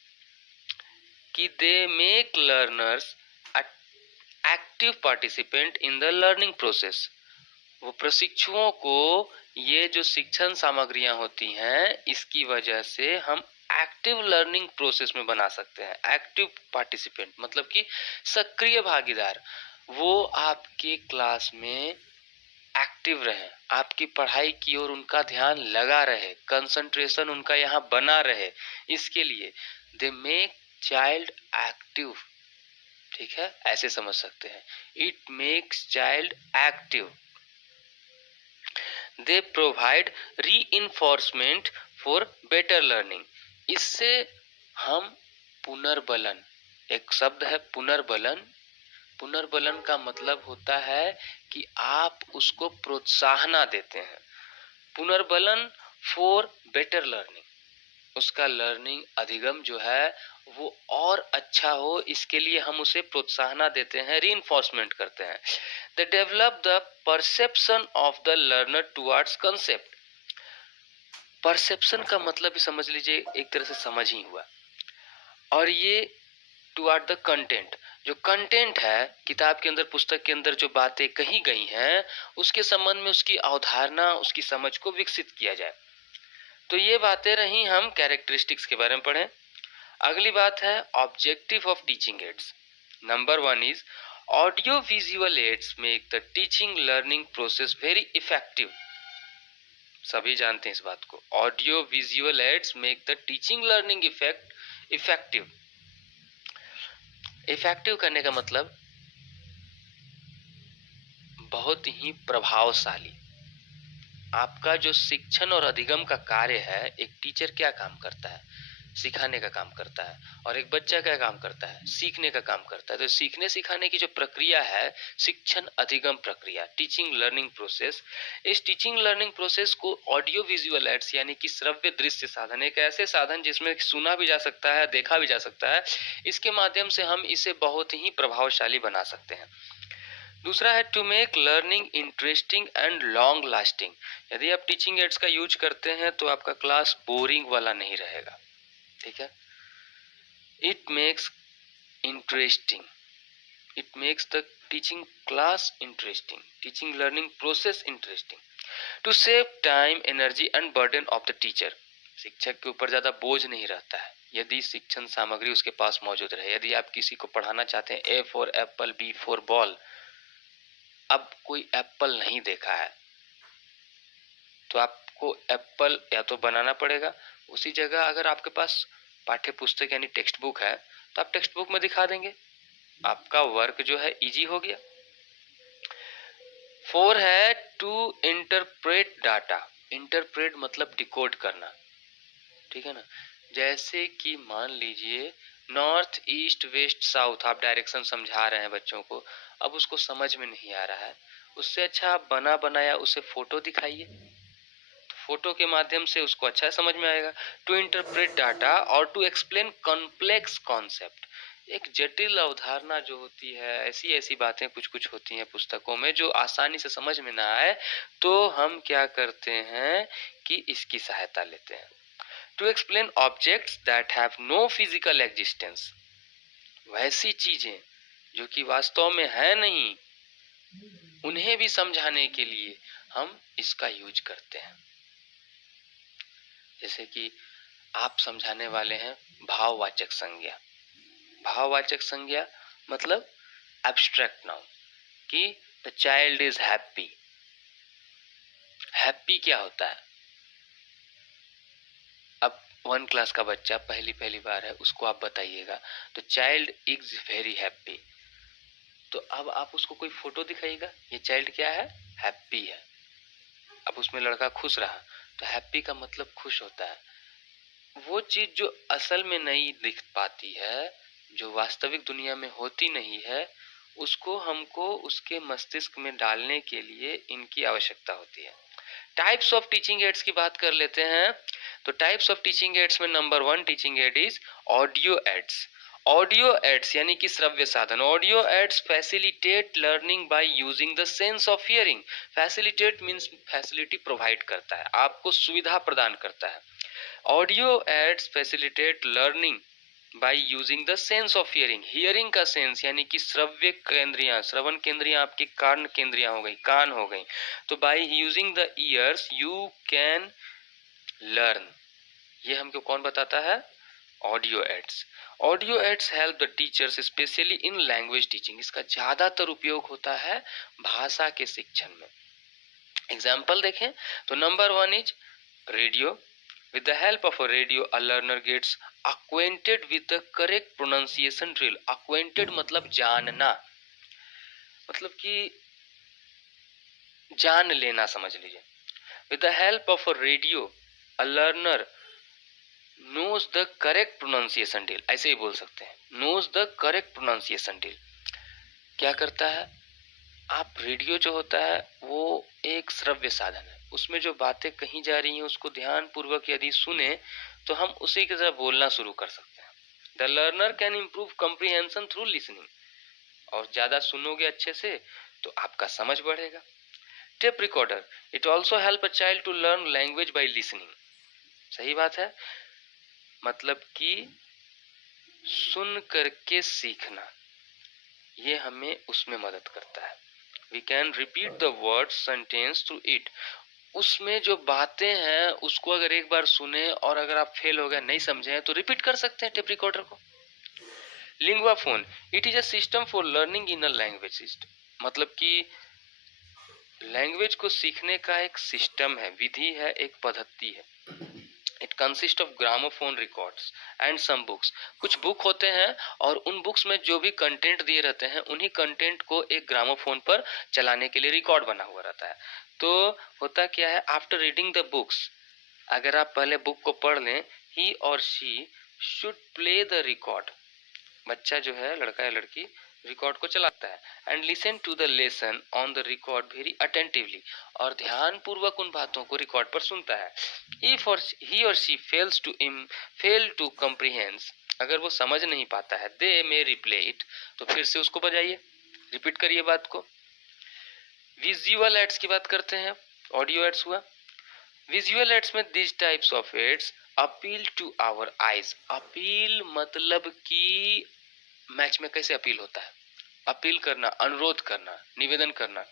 कि they make learners active participant in the learning process. वो प्रशिक्षुओं को ये जो शिक्षण सामग्रियां होती हैं, इसकी वजह से हम एक्टिव लर्निंग प्रोसेस में बना सकते हैं। एक्टिव पार्टिसिपेंट मतलब कि सक्रिय भागीदार, वो आपके क्लास में एक्टिव रहे, आपकी पढ़ाई की ओर उनका ध्यान लगा रहे, कंसंट्रेशन उनका यहाँ बना रहे, इसके लिए दे मेक चाइल्ड एक्टिव। ठीक है, ऐसे समझ सकते हैं, it makes child active. They provide reinforcement for better learning. इससे हम पुनर्बलन, एक शब्द है पुनर्बलन, पुनर्बलन का मतलब होता है कि आप उसको प्रोत्साहन देते हैं। पुनर्बलन फॉर बेटर लर्निंग, उसका लर्निंग अधिगम जो है वो और अच्छा हो, इसके लिए हम उसे प्रोत्साहन देते हैं, रीइंफोर्समेंट करते हैं। They develop the perception of the learner towards concept. Perception का मतलब भी समझ लीजिए एक तरह से समझ ही हुआ, और ये टुवर्ड द कंटेंट, जो कंटेंट है किताब के अंदर, पुस्तक के अंदर जो बातें कही गई हैं, उसके संबंध में उसकी अवधारणा, उसकी समझ को विकसित किया जाए। तो ये बातें रही, हम कैरेक्टरिस्टिक्स के बारे में पढ़ें। अगली बात है objective of teaching ads. Number 1 is audio visual ads make the teaching learning process very effective. सभी जानते हैं इस बात को। Audio visual ads make the teaching learning effective. Effective करने का मतलब बहुत ही प्रभावशाली। आपका जो शिक्षण और अधिगम का कार्य है, एक टीचर क्या काम करता है? सिखाने का काम करता है। और एक बच्चा क्या काम करता है? सीखने का काम करता है। तो सीखने सिखाने की जो प्रक्रिया है, शिक्षण अधिगम प्रक्रिया, टीचिंग लर्निंग प्रोसेस, इस टीचिंग लर्निंग प्रोसेस को ऑडियो विजुअल एड्स यानी कि श्रव्य दृश्य साधन, एक ऐसे साधन जिसमें सुना भी जा सकता है, देखा भी जा सकता है, इसके माध्यम से हम इसे बहुत ही प्रभावशाली बना सकते हैं। दूसरा है to make learning interesting and long lasting. यदि आप टीचिंग एड्स का यूज करते हैं तो आपका क्लास बोरिंग वाला नहीं रहेगा। ठीक है। It makes interesting, it makes the teaching class interesting, teaching learning process interesting, to save time, energy and burden of the teacher. शिक्षक के ऊपर ज्यादा बोझ नहीं रहता है यदि शिक्षण सामग्री उसके पास मौजूद रहे। यदि आप किसी को पढ़ाना चाहते हैं A for apple, B for ball, अब कोई एप्पल नहीं देखा है तो आपको एप्पल या तो बनाना पड़ेगा। उसी जगह अगर आपके पास पाठ्य पुस्तक यानी टेक्स्ट बुक है तो आप टेक्स्ट बुक में दिखा देंगे, आपका वर्क जो है इजी हो गया। 4 है टू इंटरप्रेट डाटा। इंटरप्रेट मतलब डिकोड करना। ठीक है ना। जैसे कि मान लीजिए नॉर्थ, ईस्ट, वेस्ट, साउथ, आप डायरेक्शन समझा रहे हैं बच्चों को, अब उसको समझ में नहीं आ रहा है, उससे अच्छा आप बना बनाया उसे फोटो दिखाइए, फोटो के माध्यम से उसको अच्छा समझ में आएगा। टू इंटरप्रेट डाटा और टू एक्सप्लेन कॉम्प्लेक्स कॉन्सेप्ट। एक जटिल अवधारणा जो होती है, ऐसी ऐसी बातें कुछ कुछ होती हैं पुस्तकों में जो आसानी से समझ में ना आए, तो हम क्या करते हैं कि इसकी सहायता लेते हैं। To explain objects that have no physical existence. वैसी चीजें जो कि वास्तव में है नहीं, उन्हें भी समझाने के लिए हम इसका यूज करते हैं। जैसे कि आप समझाने वाले हैं भाववाचक संज्ञा। भाववाचक संज्ञा मतलब एब्स्ट्रैक्ट नाउन, कि the child is happy. Happy क्या होता है? अब 1 क्लास का बच्चा पहली बार है, उसको आप बताइएगा तो चाइल्ड इज वेरी हैप्पी, तो अब आप उसको कोई फोटो दिखाइएगा, ये चाइल्ड क्या है? हैप्पी है। अब उसमें लड़का खुश रहा तो हैप्पी का मतलब खुश होता है। वो चीज जो असल में नहीं दिख पाती है, जो वास्तविक दुनिया में होती नहीं है, उसको हमको उसके मस्तिष्क में डालने के लिए इनकी आवश्यकता होती है। टाइप्स ऑफ टीचिंग एड्स की बात कर लेते हैं। तो टाइप्स ऑफ टीचिंग एड्स में number 1 teaching aid is audio aids. Audio aids यानी कि श्रव्य साधन। Audio aids facilitate learning by using the sense of hearing. Facilitate means facility provide करता है, आपको सुविधा प्रदान करता है। Audio aids facilitate learning by using the sense of hearing. Hearing का सेंस यानी कि श्रव्य केंद्रियां, श्रवण केंद्रियां आपकी कान केंद्रियां हो गई, कान हो गई। तो by using the ears you can learn. ये हमको कौन बताता है? Audio aids. Audio aids help the teachers specially in language teaching. इसका ज्यादातर उपयोग होता है भाषा के शिक्षण में। एग्जाम्पल देखें तो number 1 is radio. With the help of a radio, a learner gets acquainted with the correct pronunciation drill. Acquainted मतलब जानना, मतलब कि जान लेना, समझ लीजिए। With the help of a radio, a learner knows the correct pronunciation drill. ऐसे ही बोल सकते हैं, knows the correct pronunciation drill। क्या करता है? आप रेडियो जो होता है वो एक श्रव्य साधन है, उसमें जो बातें कही जा रही हैं उसको ध्यान पूर्वक यदि सुने तो हम उसी की तरह बोलना शुरू कर सकते हैं। The learner can improve comprehension through listening. और ज्यादा सुनोगे अच्छे से तो आपका समझ बढ़ेगा। Tape recorder, it also help a child to learn language by listening. सही बात है, मतलब कि सुन करके सीखना। ये हमें उसमें मदद करता है। We can repeat the word sentence through it. उसमें जो बातें हैं उसको अगर एक बार सुने और अगर आप फेल हो गए, नहीं समझे तो रिपीट कर सकते हैं टेप रिकॉर्डर को। Lingua phone, it is a system for learning in a language system, मतलब कि लैंग्वेज को सीखने का एक सिस्टम है, विधि है, एक पद्धति है। It consist of gramophone records and some books. कुछ बुक होते हैं और उन बुक्स में जो भी कंटेंट दिए रहते हैं उन्हीं कंटेंट को एक ग्रामोफोन पर चलाने के लिए रिकॉर्ड बना हुआ रहता है। तो होता क्या है, आफ्टर रीडिंग द बुक्स, अगर आप पहले बुक को पढ़ लें, ही और she should play the record, बच्चा जो है, लड़का या लड़की, रिकॉर्ड को चलाता है, and listen to the lesson on the record very attentively, और ध्यान पूर्वक उन बातों को रिकॉर्ड पर सुनता है। इफ और ही और शी फेल टू कम्प्रीहेंड, अगर वो समझ नहीं पाता है, दे मे रिप्ले इट, तो फिर से उसको बजाइए, रिपीट करिए बात को। विजुअल एड्स की बात करते हैं, ऑडियो एड्स हुआ। विजुअल एड्स में this types of aids appeal to our eyes. Appeal मतलब कि मैच में कैसे अपील होता है, अपील करना, अनुरोध करना, निवेदन करना।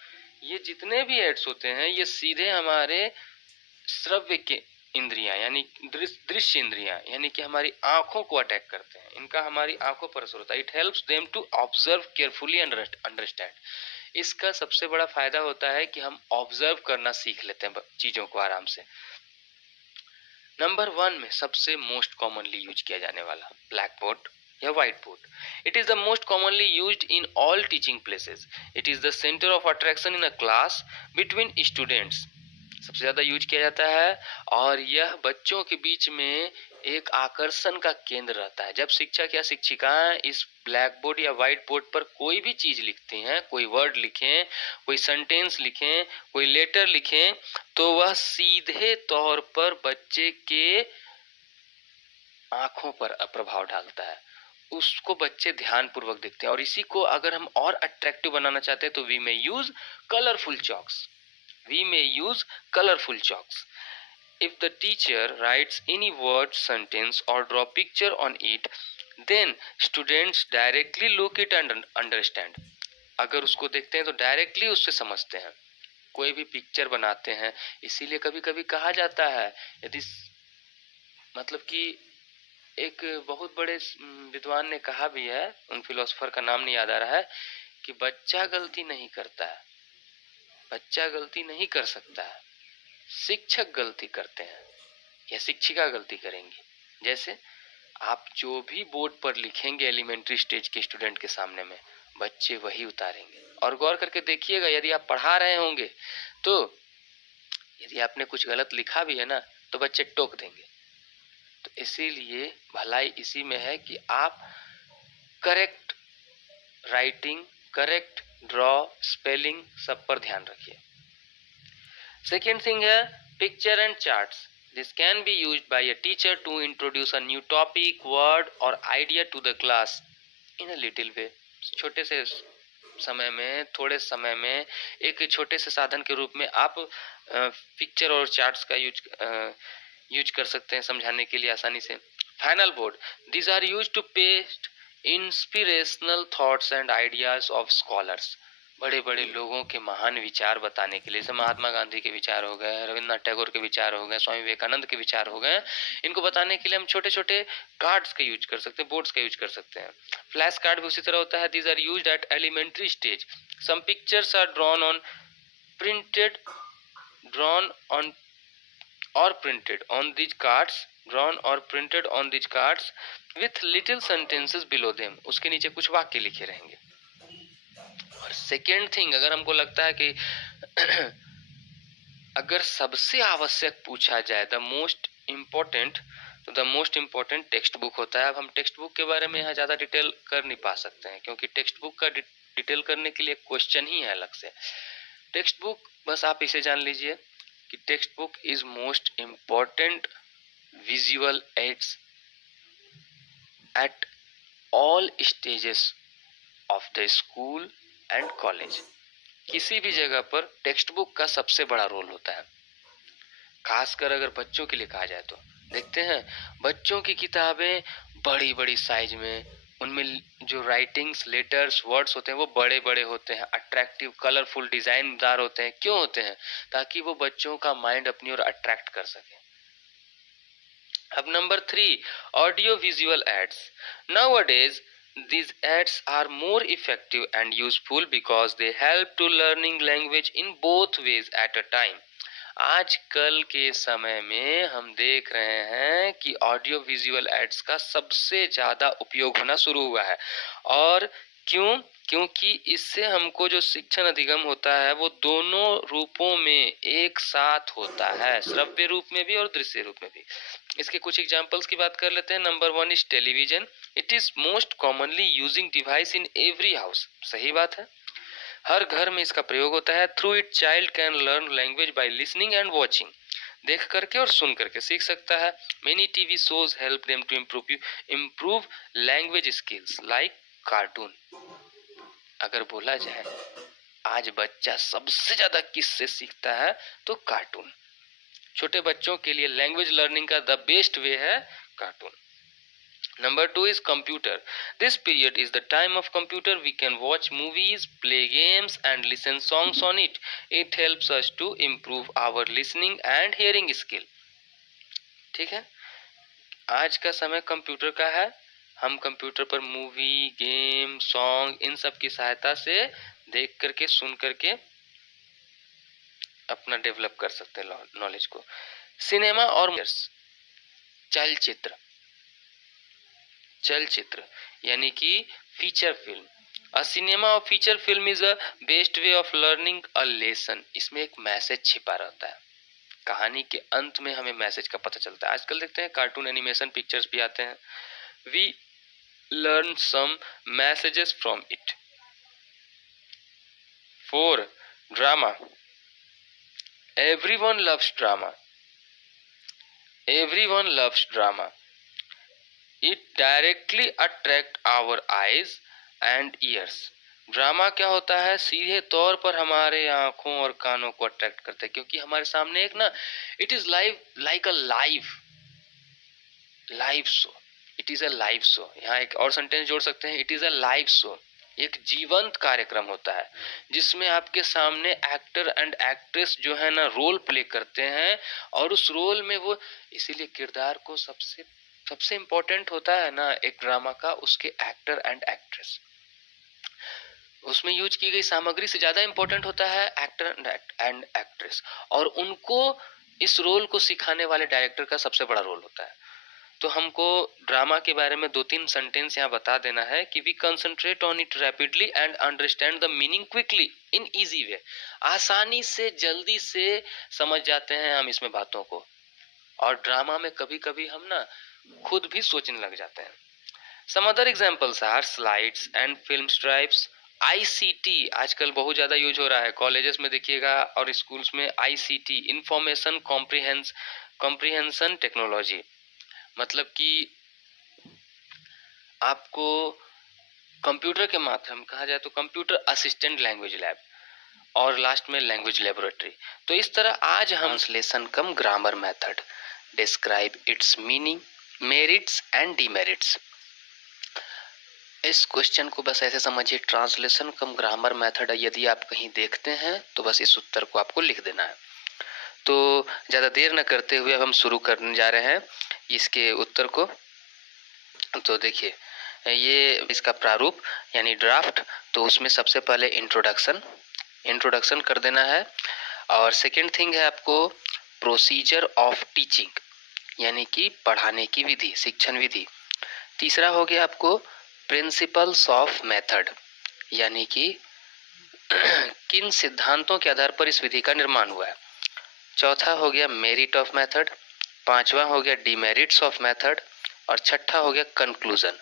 ये जितने भी एड्स होते हैं ये सीधे हमारे श्रव्य के इंद्रियां यानी दृश्य इंद्रियां यानी कि हमारी आंखों को अटैक करते हैं, इनका हमारी आंखों पर असर होता है। It helps them to observe carefully and understand. इसका सबसे बड़ा फायदा होता है कि हम ऑब्जर्व करना सीख लेते हैं चीजों को आराम से। नंबर 1 में सबसे मोस्ट कॉमनली यूज किया जाने वाला ब्लैक बोर्ड या white board. It is the most commonly used in all teaching places. It is the centre of attraction in a class between students. सबसे ज्यादा यूज किया जाता है और यह बच्चों के बीच में एक आकर्षण का केंद्र रहता है। जब शिक्षक या शिक्षिकाएं इस ब्लैक बोर्ड या व्हाइट बोर्ड पर कोई भी चीज लिखती हैं, कोई वर्ड लिखें, कोई सेंटेंस लिखें, कोई लेटर लिखें, तो वह सीधे तौर पर बच्चे के आंखों पर प्रभाव डालता है, उसको बच्चे ध्यान पूर्वक देखते हैं। और इसी को अगर हम और अट्रैक्टिव बनाना चाहते हैं तो we may use colourful chalks. We may use colorful chalks. If the teacher writes any word, sentence or draw picture on it, then students directly look it and understand. अगर उसको देखते हैं तो डायरेक्टली उससे समझते हैं। कोई भी पिक्चर बनाते हैं, इसीलिए कभी कभी कहा जाता है, यदि मतलब कि एक बहुत बड़े विद्वान ने कहा भी है, उन फिलोसोफर का नाम नहीं याद आ रहा है, कि बच्चा गलती नहीं करता है, बच्चा गलती नहीं कर सकता है, शिक्षक गलती करते हैं या शिक्षिका गलती करेंगी। जैसे आप जो भी बोर्ड पर लिखेंगे एलिमेंट्री स्टेज के स्टूडेंट के सामने में, बच्चे वही उतारेंगे। और गौर करके देखिएगा, यदि आप पढ़ा रहे होंगे तो यदि आपने कुछ गलत लिखा भी है ना, तो बच्चे टोक देंगे। तो इसीलिए भलाई इसी में है कि आप correct writing, correct draw, spelling, सब पर ध्यान रखिए। सेकेंड थिंग है picture and charts. This can be used by a teacher to introduce a new topic, word or idea to the class in a little way. छोटे से समय में, थोड़े समय में एक छोटे से साधन के रूप में आप पिक्चर और चार्ट्स का यूज कर सकते हैं समझाने के लिए आसानी से। Final board, these are used to paste inspirational thoughts and ideas of scholars. बड़े बड़े लोगों के महान विचार बताने के लिए, जैसे महात्मा गांधी के विचार हो गए, रविन्द्रनाथ टैगोर के विचार हो गए, स्वामी विवेकानंद के विचार हो गए, इनको बताने के लिए हम छोटे छोटे कार्ड्स का यूज कर सकते हैं, बोर्ड्स का यूज कर सकते हैं। फ्लैश कार्ड भी उसी तरह होता है। These are used at elementary stage. Some pictures are drawn on printed on these cards, drawn or printed on these cards with little sentences below them. उसके नीचे कुछ वाक्य लिखे रहेंगे। और सेकेंड थिंग, अगर हमको लगता है कि अगर सबसे आवश्यक पूछा जाए द मोस्ट इम्पोर्टेंट, तो the most important text book होता है। अब हम टेक्स्ट बुक के बारे में यहाँ ज़्यादा डिटेल कर नहीं पा सकते हैं, क्योंकि टेक्स्ट बुक का डिटेल करने के लिए क्वेश्चन ही है अलग से। टेक्स्ट बुक, बस आप इसे जान लीजिए कि text book is most important visual aids at all stages of the school and college. किसी भी जगह पर टेक्स्ट बुक का सबसे बड़ा रोल होता है। खासकर अगर बच्चों के लिए कहा जाए तो देखते हैं बच्चों की किताबें बड़ी बड़ी साइज में, उनमें जो राइटिंग्स, लेटर्स, वर्ड्स होते हैं वो बड़े बड़े होते हैं, अट्रैक्टिव, कलरफुल, डिजाइनदार होते हैं। क्यों होते हैं? ताकि वो बच्चों का माइंड अपनी ओर अट्रैक्ट कर सके। अब number 3, audio visual ads. Nowadays these ads are more effective and useful because they help to learning language in both ways at a time. आजकल के समय में हम देख रहे हैं कि ऑडियो विजुअल एड्स का सबसे ज्यादा उपयोग होना शुरू हुआ है। और क्यों? क्योंकि इससे हमको जो शिक्षण अधिगम होता है वो दोनों रूपों में एक साथ होता है, श्रव्य रूप में भी और दृश्य रूप में भी। इसके कुछ एग्जांपल्स की बात कर लेते हैं। Number 1 is television. It is most commonly using device in every house. सही बात है, हर घर में इसका प्रयोग होता है। Through it child can learn language by listening and watching. देख करके और सुन करके सीख सकता है। Many TV shows help them to improve language skills like cartoon. अगर बोला जाए आज बच्चा सबसे ज्यादा किससे सीखता है तो कार्टून। छोटे बच्चों के लिए लैंग्वेज लर्निंग का द बेस्ट वे है cartoon. Number 2 is computer. This period is the time of computer. We can watch movies, play games and listen songs on it. It helps us to improve our listening and hearing skill. ठीक है, आज का समय computer का है। हम computer पर movie, game, song in सब की सहायता से देख करके, सुन करके अपना डेवलप कर सकते हैं नॉलेज को। सिनेमा और चलचित्र, चलचित्र यानी कि फीचर फिल्म। अ सिनेमा और feature film is a best way of learning a lesson. इसमें एक मैसेज छिपा रहता है, कहानी के अंत में हमें मैसेज का पता चलता है। आजकल देखते हैं कार्टून एनिमेशन पिक्चर्स भी आते हैं। We learn some messages from it. 4 drama. Everyone loves drama. Everyone loves drama. It directly attract our eyes and ears. Drama क्या होता है? सीधे तौर पर हमारे आंखों और कानों को अट्रैक्ट करता है, क्योंकि हमारे सामने एक ना, it is like a live show. It is a live show. यहाँ एक और सेंटेंस जोड़ सकते हैं, it is a live show. एक जीवंत कार्यक्रम होता है जिसमें आपके सामने एक्टर एंड एक्ट्रेस जो है ना रोल प्ले करते हैं, और उस रोल में वो, इसीलिए किरदार को सबसे इम्पोर्टेंट होता है ना एक ड्रामा का, उसके एक्टर एंड एक्ट्रेस। उसमें यूज की गई सामग्री से ज्यादा इम्पोर्टेंट होता है एक्टर एंड एक्ट्रेस, और उनको इस रोल को सिखाने वाले डायरेक्टर का सबसे बड़ा रोल होता है। तो हमको ड्रामा के बारे में 2-3 सेंटेंस यहाँ बता देना है कि we concentrate on it rapidly and understand the meaning quickly in easy way. आसानी से, जल्दी से समझ जाते हैं हम इसमें बातों को। और ड्रामा में कभी कभी हम ना खुद भी सोचने लग जाते हैं। Some other examples are slides and film stripes. ICT आजकल बहुत ज्यादा यूज हो रहा है, कॉलेजेस में देखिएगा और स्कूल्स में ICT, इंफॉर्मेशन कॉम्प्रिहेंशन टेक्नोलॉजी। मतलब कि आपको कंप्यूटर के माध्यम कहा जाए तो कंप्यूटर असिस्टेंट लैंग्वेज लैब, और लास्ट में लैंग्वेज लेबोरेटरी। तो इस तरह आज हम translation come grammar method, describe it's meaning, merits and demerits. इस क्वेश्चन को बस ऐसे समझिए, ट्रांसलेशन कम ग्रामर मेथड। यदि आप कहीं देखते हैं तो बस इस उत्तर को आपको लिख देना है। तो ज़्यादा देर न करते हुए अब हम शुरू करने जा रहे हैं इसके उत्तर को। तो देखिए, ये इसका प्रारूप यानी ड्राफ्ट। तो उसमें सबसे पहले इंट्रोडक्शन कर देना है, और सेकेंड थिंग है आपको प्रोसीजर ऑफ टीचिंग यानी कि पढ़ाने की विधि, शिक्षण विधि। तीसरा हो गया आपको प्रिंसिपल्स ऑफ मेथड यानी कि किन सिद्धांतों के आधार पर इस विधि का निर्माण हुआ है। चौथा हो गया मेरिट ऑफ मेथड, पांचवा हो गया डिमेरिट्स ऑफ मेथड, और छठा हो गया कंक्लूजन।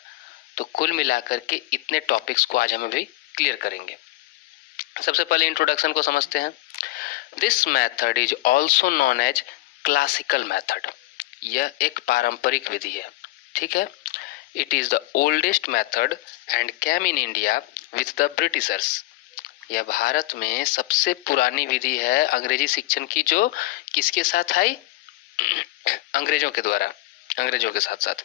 तो कुल मिलाकर के इतने टॉपिक्स को आज हम अभी क्लियर करेंगे। सबसे पहले इंट्रोडक्शन को समझते हैं। This method is also known as classical method. यह एक पारंपरिक विधि है, ठीक है। It is the oldest method and came in India with the Britishers. यह भारत में सबसे पुरानी विधि है अंग्रेजी शिक्षण की, जो किसके साथ आई? अंग्रेजों के द्वारा, अंग्रेजों के साथ साथ।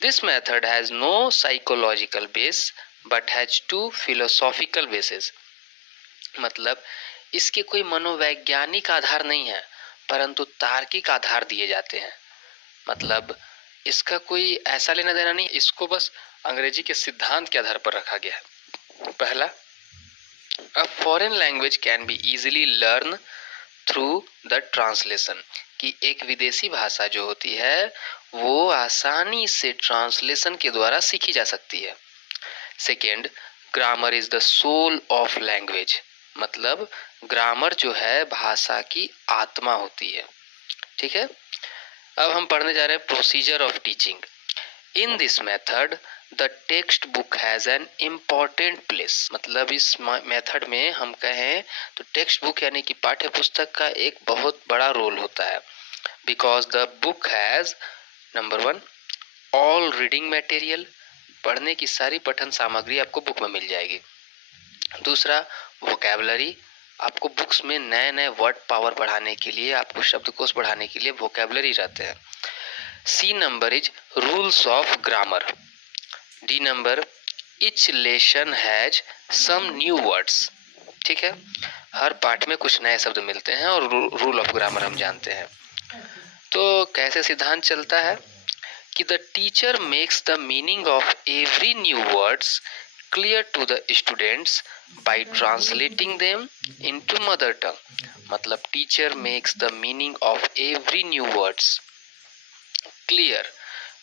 This method has no psychological base but has two philosophical basis. मतलब इसके कोई मनोवैज्ञानिक आधार नहीं है, परंतु तार्किक आधार दिए जाते हैं। मतलब इसका कोई ऐसा लेना देना नहीं, इसको बस अंग्रेजी के सिद्धांत के आधार पर रखा गया है। पहला, a foreign language can be easily learn through the translation, कि एक विदेशी भाषा जो होती है वो आसानी से ट्रांसलेशन के द्वारा सीखी जा सकती है। Second, grammar is the soul of language, मतलब ग्रामर जो है भाषा की आत्मा होती है। ठीक है, अब हम पढ़ने जा रहे हैं procedure of teaching. In this method the text book has an important place, मतलब इस मेथड में हम कहें तो टेक्स्ट बुक यानी कि पाठ्य पुस्तक का एक बहुत बड़ा रोल होता है। Because the book has, number 1, all reading material, पढ़ने की सारी पठन सामग्री आपको बुक में मिल जाएगी। दूसरा, वोकैबुलरी, आपको बुक्स में नए नए वर्ड पावर बढ़ाने के लिए, आपको शब्दकोश बढ़ाने के लिए वोकैबुलरी रहते हैं। C number is rules of grammar. D number, each lesson has some new words. ठीक है, हर पाठ में कुछ नए शब्द मिलते हैं और रूल ऑफ ग्रामर हम जानते हैं। तो कैसे सिद्धांत चलता है कि the teacher makes the meaning of every new words clear to the students by translating them into mother tongue. मतलब teacher makes the meaning of every new words clear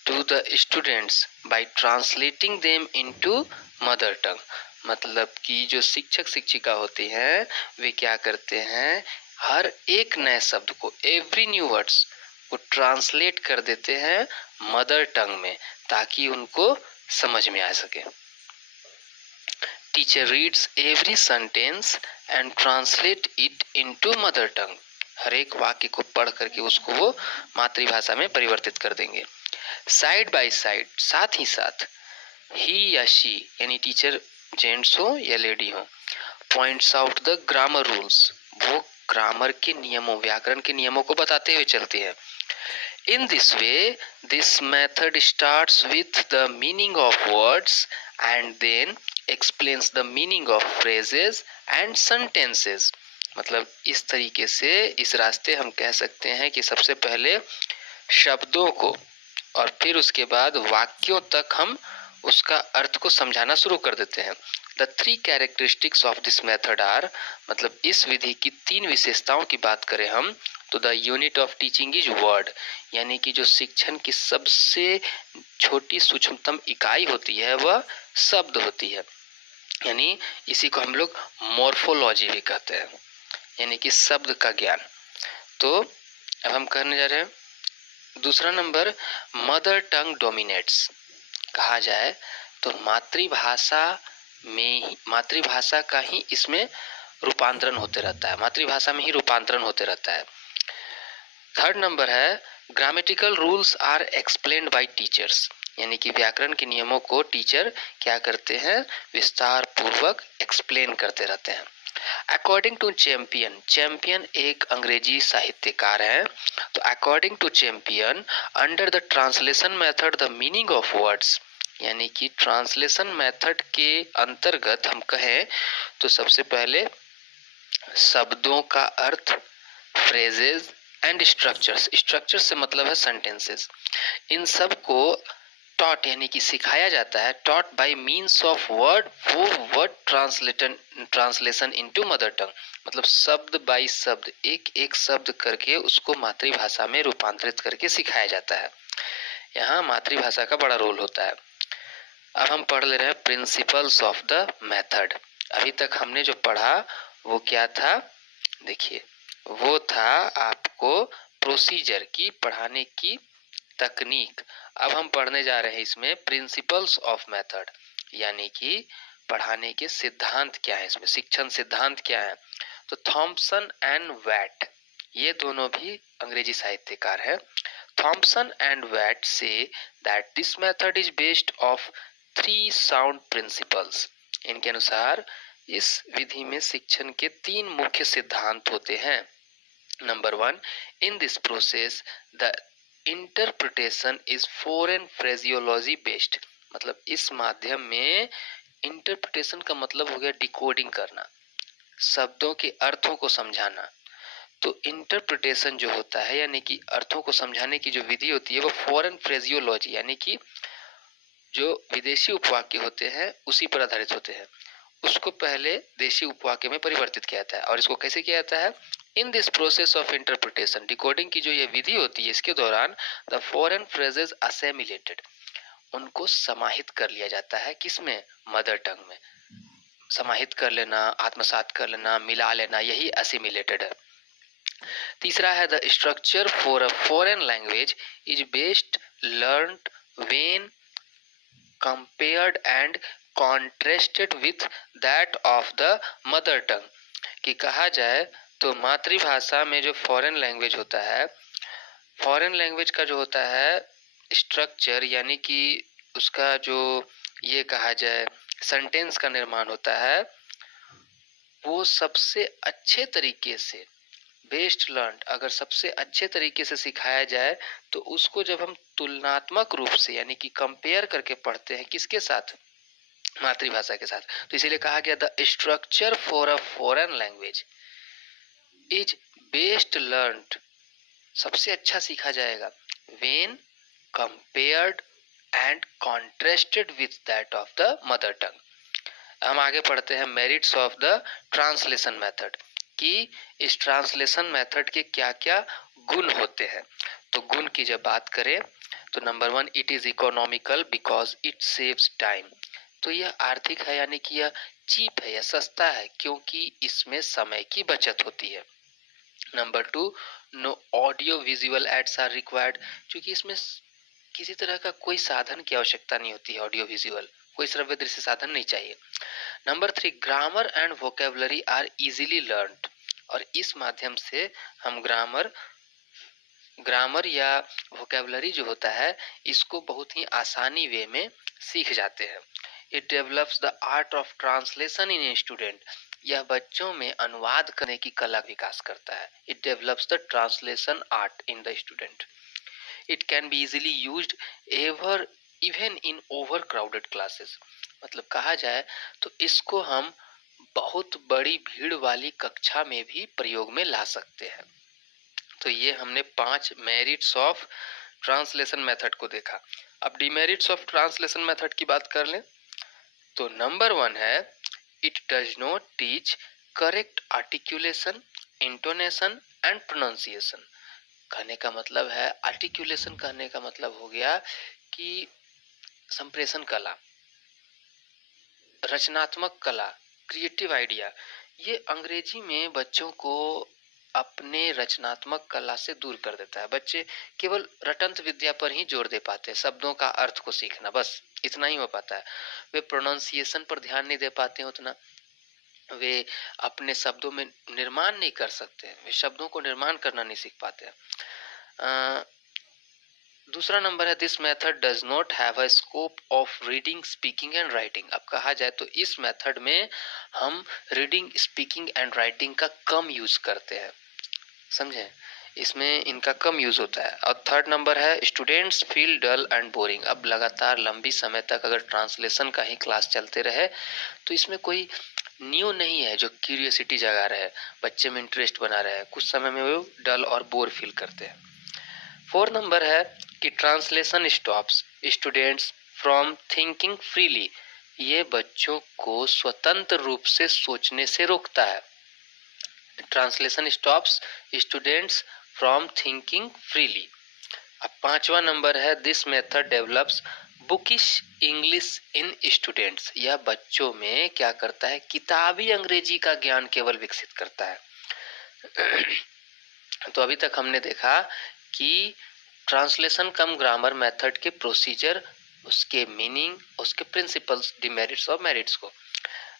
to the students by translating them into mother tongue. मतलब कि जो शिक्षक शिक्षिका होती हैं वे क्या करते हैं, हर एक नए शब्द को, एवरी न्यू वर्ड्स को ट्रांसलेट कर देते हैं मदर टंग में, ताकि उनको समझ में आ सके। Teacher reads every sentence and translate it into mother tongue. हर एक वाक्य को पढ़ करके उसको वो मातृभाषा में परिवर्तित कर देंगे। साइड बाय साइड, साथ ही साथ, ही या शी यानी टीचर जेंट्स हो या लेडी हो, points out the grammar rules, वो ग्रामर के नियमों, व्याकरण के नियमों को बताते हुए चलती है। In this way, this method starts with the meaning of words and then explains the meaning of phrases and sentences. मतलब इस तरीके से, इस रास्ते हम कह सकते हैं कि सबसे पहले शब्दों को और फिर उसके बाद वाक्यों तक हम उसका अर्थ को समझाना शुरू कर देते हैं। The 3 characteristics of this method are, मतलब इस विधि की 3 विशेषताओं की बात करें हम तो the unit of teaching is word, यानी कि जो शिक्षण की सबसे छोटी सूक्ष्मतम इकाई होती है वह शब्द होती है, यानी इसी को हम लोग मॉर्फोलॉजी भी कहते हैं, यानी कि शब्द का ज्ञान। तो अब हम कहने जा रहे हैं दूसरा नंबर, मदर टंग डोमिनेट्स। कहा जाए तो मातृभाषा का ही इसमें रूपांतरण होते रहता है, मातृभाषा में ही रूपांतरण होते रहता है। थर्ड नंबर है, grammatical rules are explained by teachers, यानी कि व्याकरण के नियमों को टीचर क्या करते हैं, विस्तार पूर्वक एक्सप्लेन करते रहते हैं। अकॉर्डिंग टू चैंपियन, चैंपियन एक अंग्रेजी साहित्यकार है, तो according to Champion, under the translation method the meaning of words, यानी कि ट्रांसलेशन मेथड के अंतर्गत हम कहें तो सबसे पहले शब्दों का अर्थ, फ्रेजेस एंड स्ट्रक्चर्स, स्ट्रक्चर से मतलब है सेंटेंसेस, इन सब को टॉट यानी कि सिखाया जाता है, taught by means of word for word translation into mother tongue, मतलब शब्द बाय शब्द, एक एक शब्द करके उसको मातृभाषा में रूपांतरित करके सिखाया जाता है। यहाँ मातृभाषा का बड़ा रोल होता है। अब हम पढ़ ले रहे हैं प्रिंसिपल्स ऑफ द मेथड। अभी तक हमने जो पढ़ा वो क्या था, देखिए वो था आपको प्रोसीजर की, पढ़ाने की तकनीक। अब हम पढ़ने जा रहे हैं इसमें प्रिंसिपल्स ऑफ मेथड, यानी कि पढ़ाने के सिद्धांत क्या है, इसमें शिक्षण सिद्धांत क्या है। तो थॉम्पसन एंड वैट, ये दोनों भी अंग्रेजी साहित्यकार हैं। Thompson and Wyatt say that this method is based of 3 sound principles. इनके अनुसार इस विधि में शिक्षण के 3 मुख्य सिद्धांत होते हैं। Number 1, in this process the interpretation is foreign phraseology based, मतलब इस माध्यम में इंटरप्रिटेशन का मतलब हो गया डिकोडिंग करना, शब्दों के अर्थों को समझाना। तो इंटरप्रिटेशन जो होता है यानी कि अर्थों को समझाने की जो विधि होती है वो फॉरेन फ्रेजियोलॉजी यानी कि जो विदेशी उपवाक्य होते हैं उसी पर आधारित होते हैं, उसको पहले देशी उपवाक्य में परिवर्तित किया जाता है। और इसको कैसे किया जाता है? In this process of interpretation, decoding की जो ये विधि होती है इसके दौरान द फॉरेन फ्रेजेस असेमिलेटेड, उनको समाहित कर लिया जाता है। किसमें? मदर टंग में। समाहित कर लेना, आत्मसात कर लेना, मिला लेना, यही असिमिलेटेड है। तीसरा है the structure for a foreign language is based learned when compared and contrasted with that of the mother tongue. कि कहा जाए तो मातृभाषा में जो फॉरेन लैंग्वेज होता है, फॉरेन लैंग्वेज का जो होता है स्ट्रक्चर यानी कि उसका जो ये कहा जाए सेंटेंस का निर्माण होता है, वो सबसे अच्छे तरीके से बेस्ट लर्न, अगर सबसे अच्छे तरीके से सिखाया जाए तो उसको जब हम तुलनात्मक रूप से यानी कि कंपेयर करके पढ़ते हैं किसके साथ? मातृभाषा के साथ। तो इसीलिए कहा गया the structure for a foreign language is best learned, सबसे अच्छा सीखा जाएगा when compared and contrasted with that of the mother tongue. हम आगे पढ़ते हैं merits of the translation method, कि इस ट्रांसलेशन मेथड के क्या क्या गुण होते हैं। तो गुण की जब बात करें तो number 1, it is economical because it saves time, तो यह आर्थिक है यानी कि यह चीप है या सस्ता है क्योंकि इसमें समय की बचत होती है। Number 2, no audio visual aids are required, क्योंकि इसमें किसी तरह का कोई साधन की आवश्यकता नहीं होती है, ऑडियो विजुअल कोई श्रव्य दृश्य साधन नहीं चाहिए। Number 3, grammar and vocabulary are easily learned, और इस माध्यम से हम ग्रामर या वोकेबलरी जो होता है इसको बहुत ही आसानी वे में सीख जाते हैं। It develops the art of translation in a student, यह बच्चों में अनुवाद करने की कला का विकास करता है। It develops the translation art in the student. It can be easily used ever even in over crowded classes, मतलब कहा जाए तो इसको हम बहुत बड़ी भीड़ वाली कक्षा में भी प्रयोग में ला सकते हैं। तो ये हमने 5 मेरिट्स ऑफ ट्रांसलेशन मेथड को देखा। अब डिमेरिट्स ऑफ ट्रांसलेशन मेथड की बात कर लें तो नंबर 1 है it does not teach correct articulation, intonation and pronunciation. कहने का मतलब है आर्टिकुलेशन, कहने का मतलब हो गया कि संप्रेषण कला, रचनात्मक कला, क्रिएटिव आइडिया, ये अंग्रेजी में बच्चों को अपने रचनात्मक कला से दूर कर देता है। बच्चे केवल रटंत विद्या पर ही जोर दे पाते हैं, शब्दों का अर्थ को सीखना, बस इतना ही हो पाता है। वे प्रोनाउंसिएशन पर ध्यान नहीं दे पाते हैं उतना, वे अपने शब्दों में निर्माण नहीं कर सकते, वे शब्दों को निर्माण करना नहीं सीख पाते हैं। दूसरा नंबर है this method does not have a scope of reading, speaking and writing. अब कहा जाए तो इस मेथड में हम रीडिंग, स्पीकिंग एंड राइटिंग का कम यूज करते हैं, समझे, इसमें इनका कम यूज होता है। और थर्ड नंबर है students feel dull and boring. अब लगातार लंबी समय तक अगर ट्रांसलेशन का ही क्लास चलते रहे तो इसमें कोई न्यू नहीं है जो क्यूरियोसिटी जगा रहे, बच्चे में इंटरेस्ट बना रहे, कुछ समय में वो डल और बोर फील करते हैं। फोर्थ नंबर है कि translation stops students from thinking freely, ये बच्चों को स्वतंत्र रूप से सोचने से रोकता है। Translation stops students from thinking freely. अब पांचवा नंबर है this method develops bookish English in students, यह बच्चों में क्या करता है, किताबी अंग्रेजी का ज्ञान केवल विकसित करता है। तो अभी तक हमने देखा कि ट्रांसलेशन कम ग्रामर मेथड के प्रोसीजर, उसके मीनिंग, उसके प्रिंसिपल्स, डिमेरिट्स और मेरिट्स को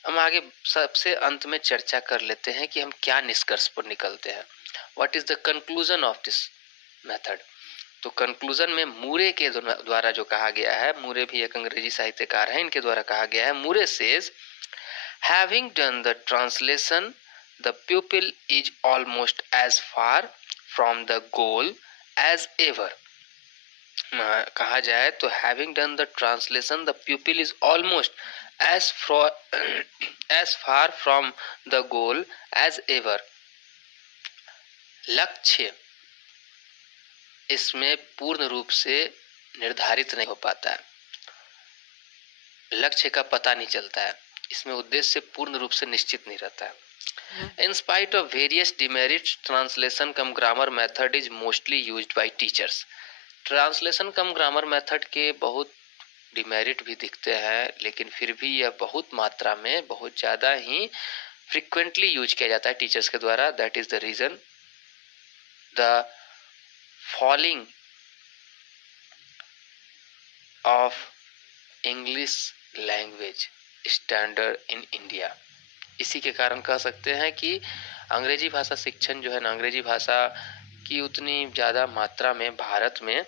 हम आगे सबसे अंत में चर्चा कर लेते हैं कि हम क्या निष्कर्ष पर निकलते हैं। What is the conclusion of this method. तो कंक्लूजन में मूरे के द्वारा जो कहा गया है, मूरे भी एक अंग्रेजी साहित्यकार हैं, इनके द्वारा कहा गया है, Moore says having done the translation the pupil is almost as far from the goal as ever। कहा जाए तो having done the translation the pupil is almost as as far from the goal as ever. लक्ष्य इसमें पूर्ण रूप से निर्धारित नहीं हो पाता है, लक्ष्य का पता नहीं चलता है, इसमें उद्देश्य पूर्ण रूप से निश्चित नहीं रहता है। In spite of various demerits, translation cum grammar method is mostly used by teachers. Translation come grammar method के बहुत डिमेरिट भी दिखते हैं, लेकिन फिर भी यह बहुत मात्रा में, बहुत ज़्यादा ही फ्रिक्वेंटली यूज किया जाता है टीचर्स के द्वारा। That is the reason the falling of English language standard in India. इसी के कारण कह सकते हैं कि अंग्रेजी भाषा शिक्षण जो है ना, अंग्रेजी भाषा की उतनी ज़्यादा मात्रा में भारत में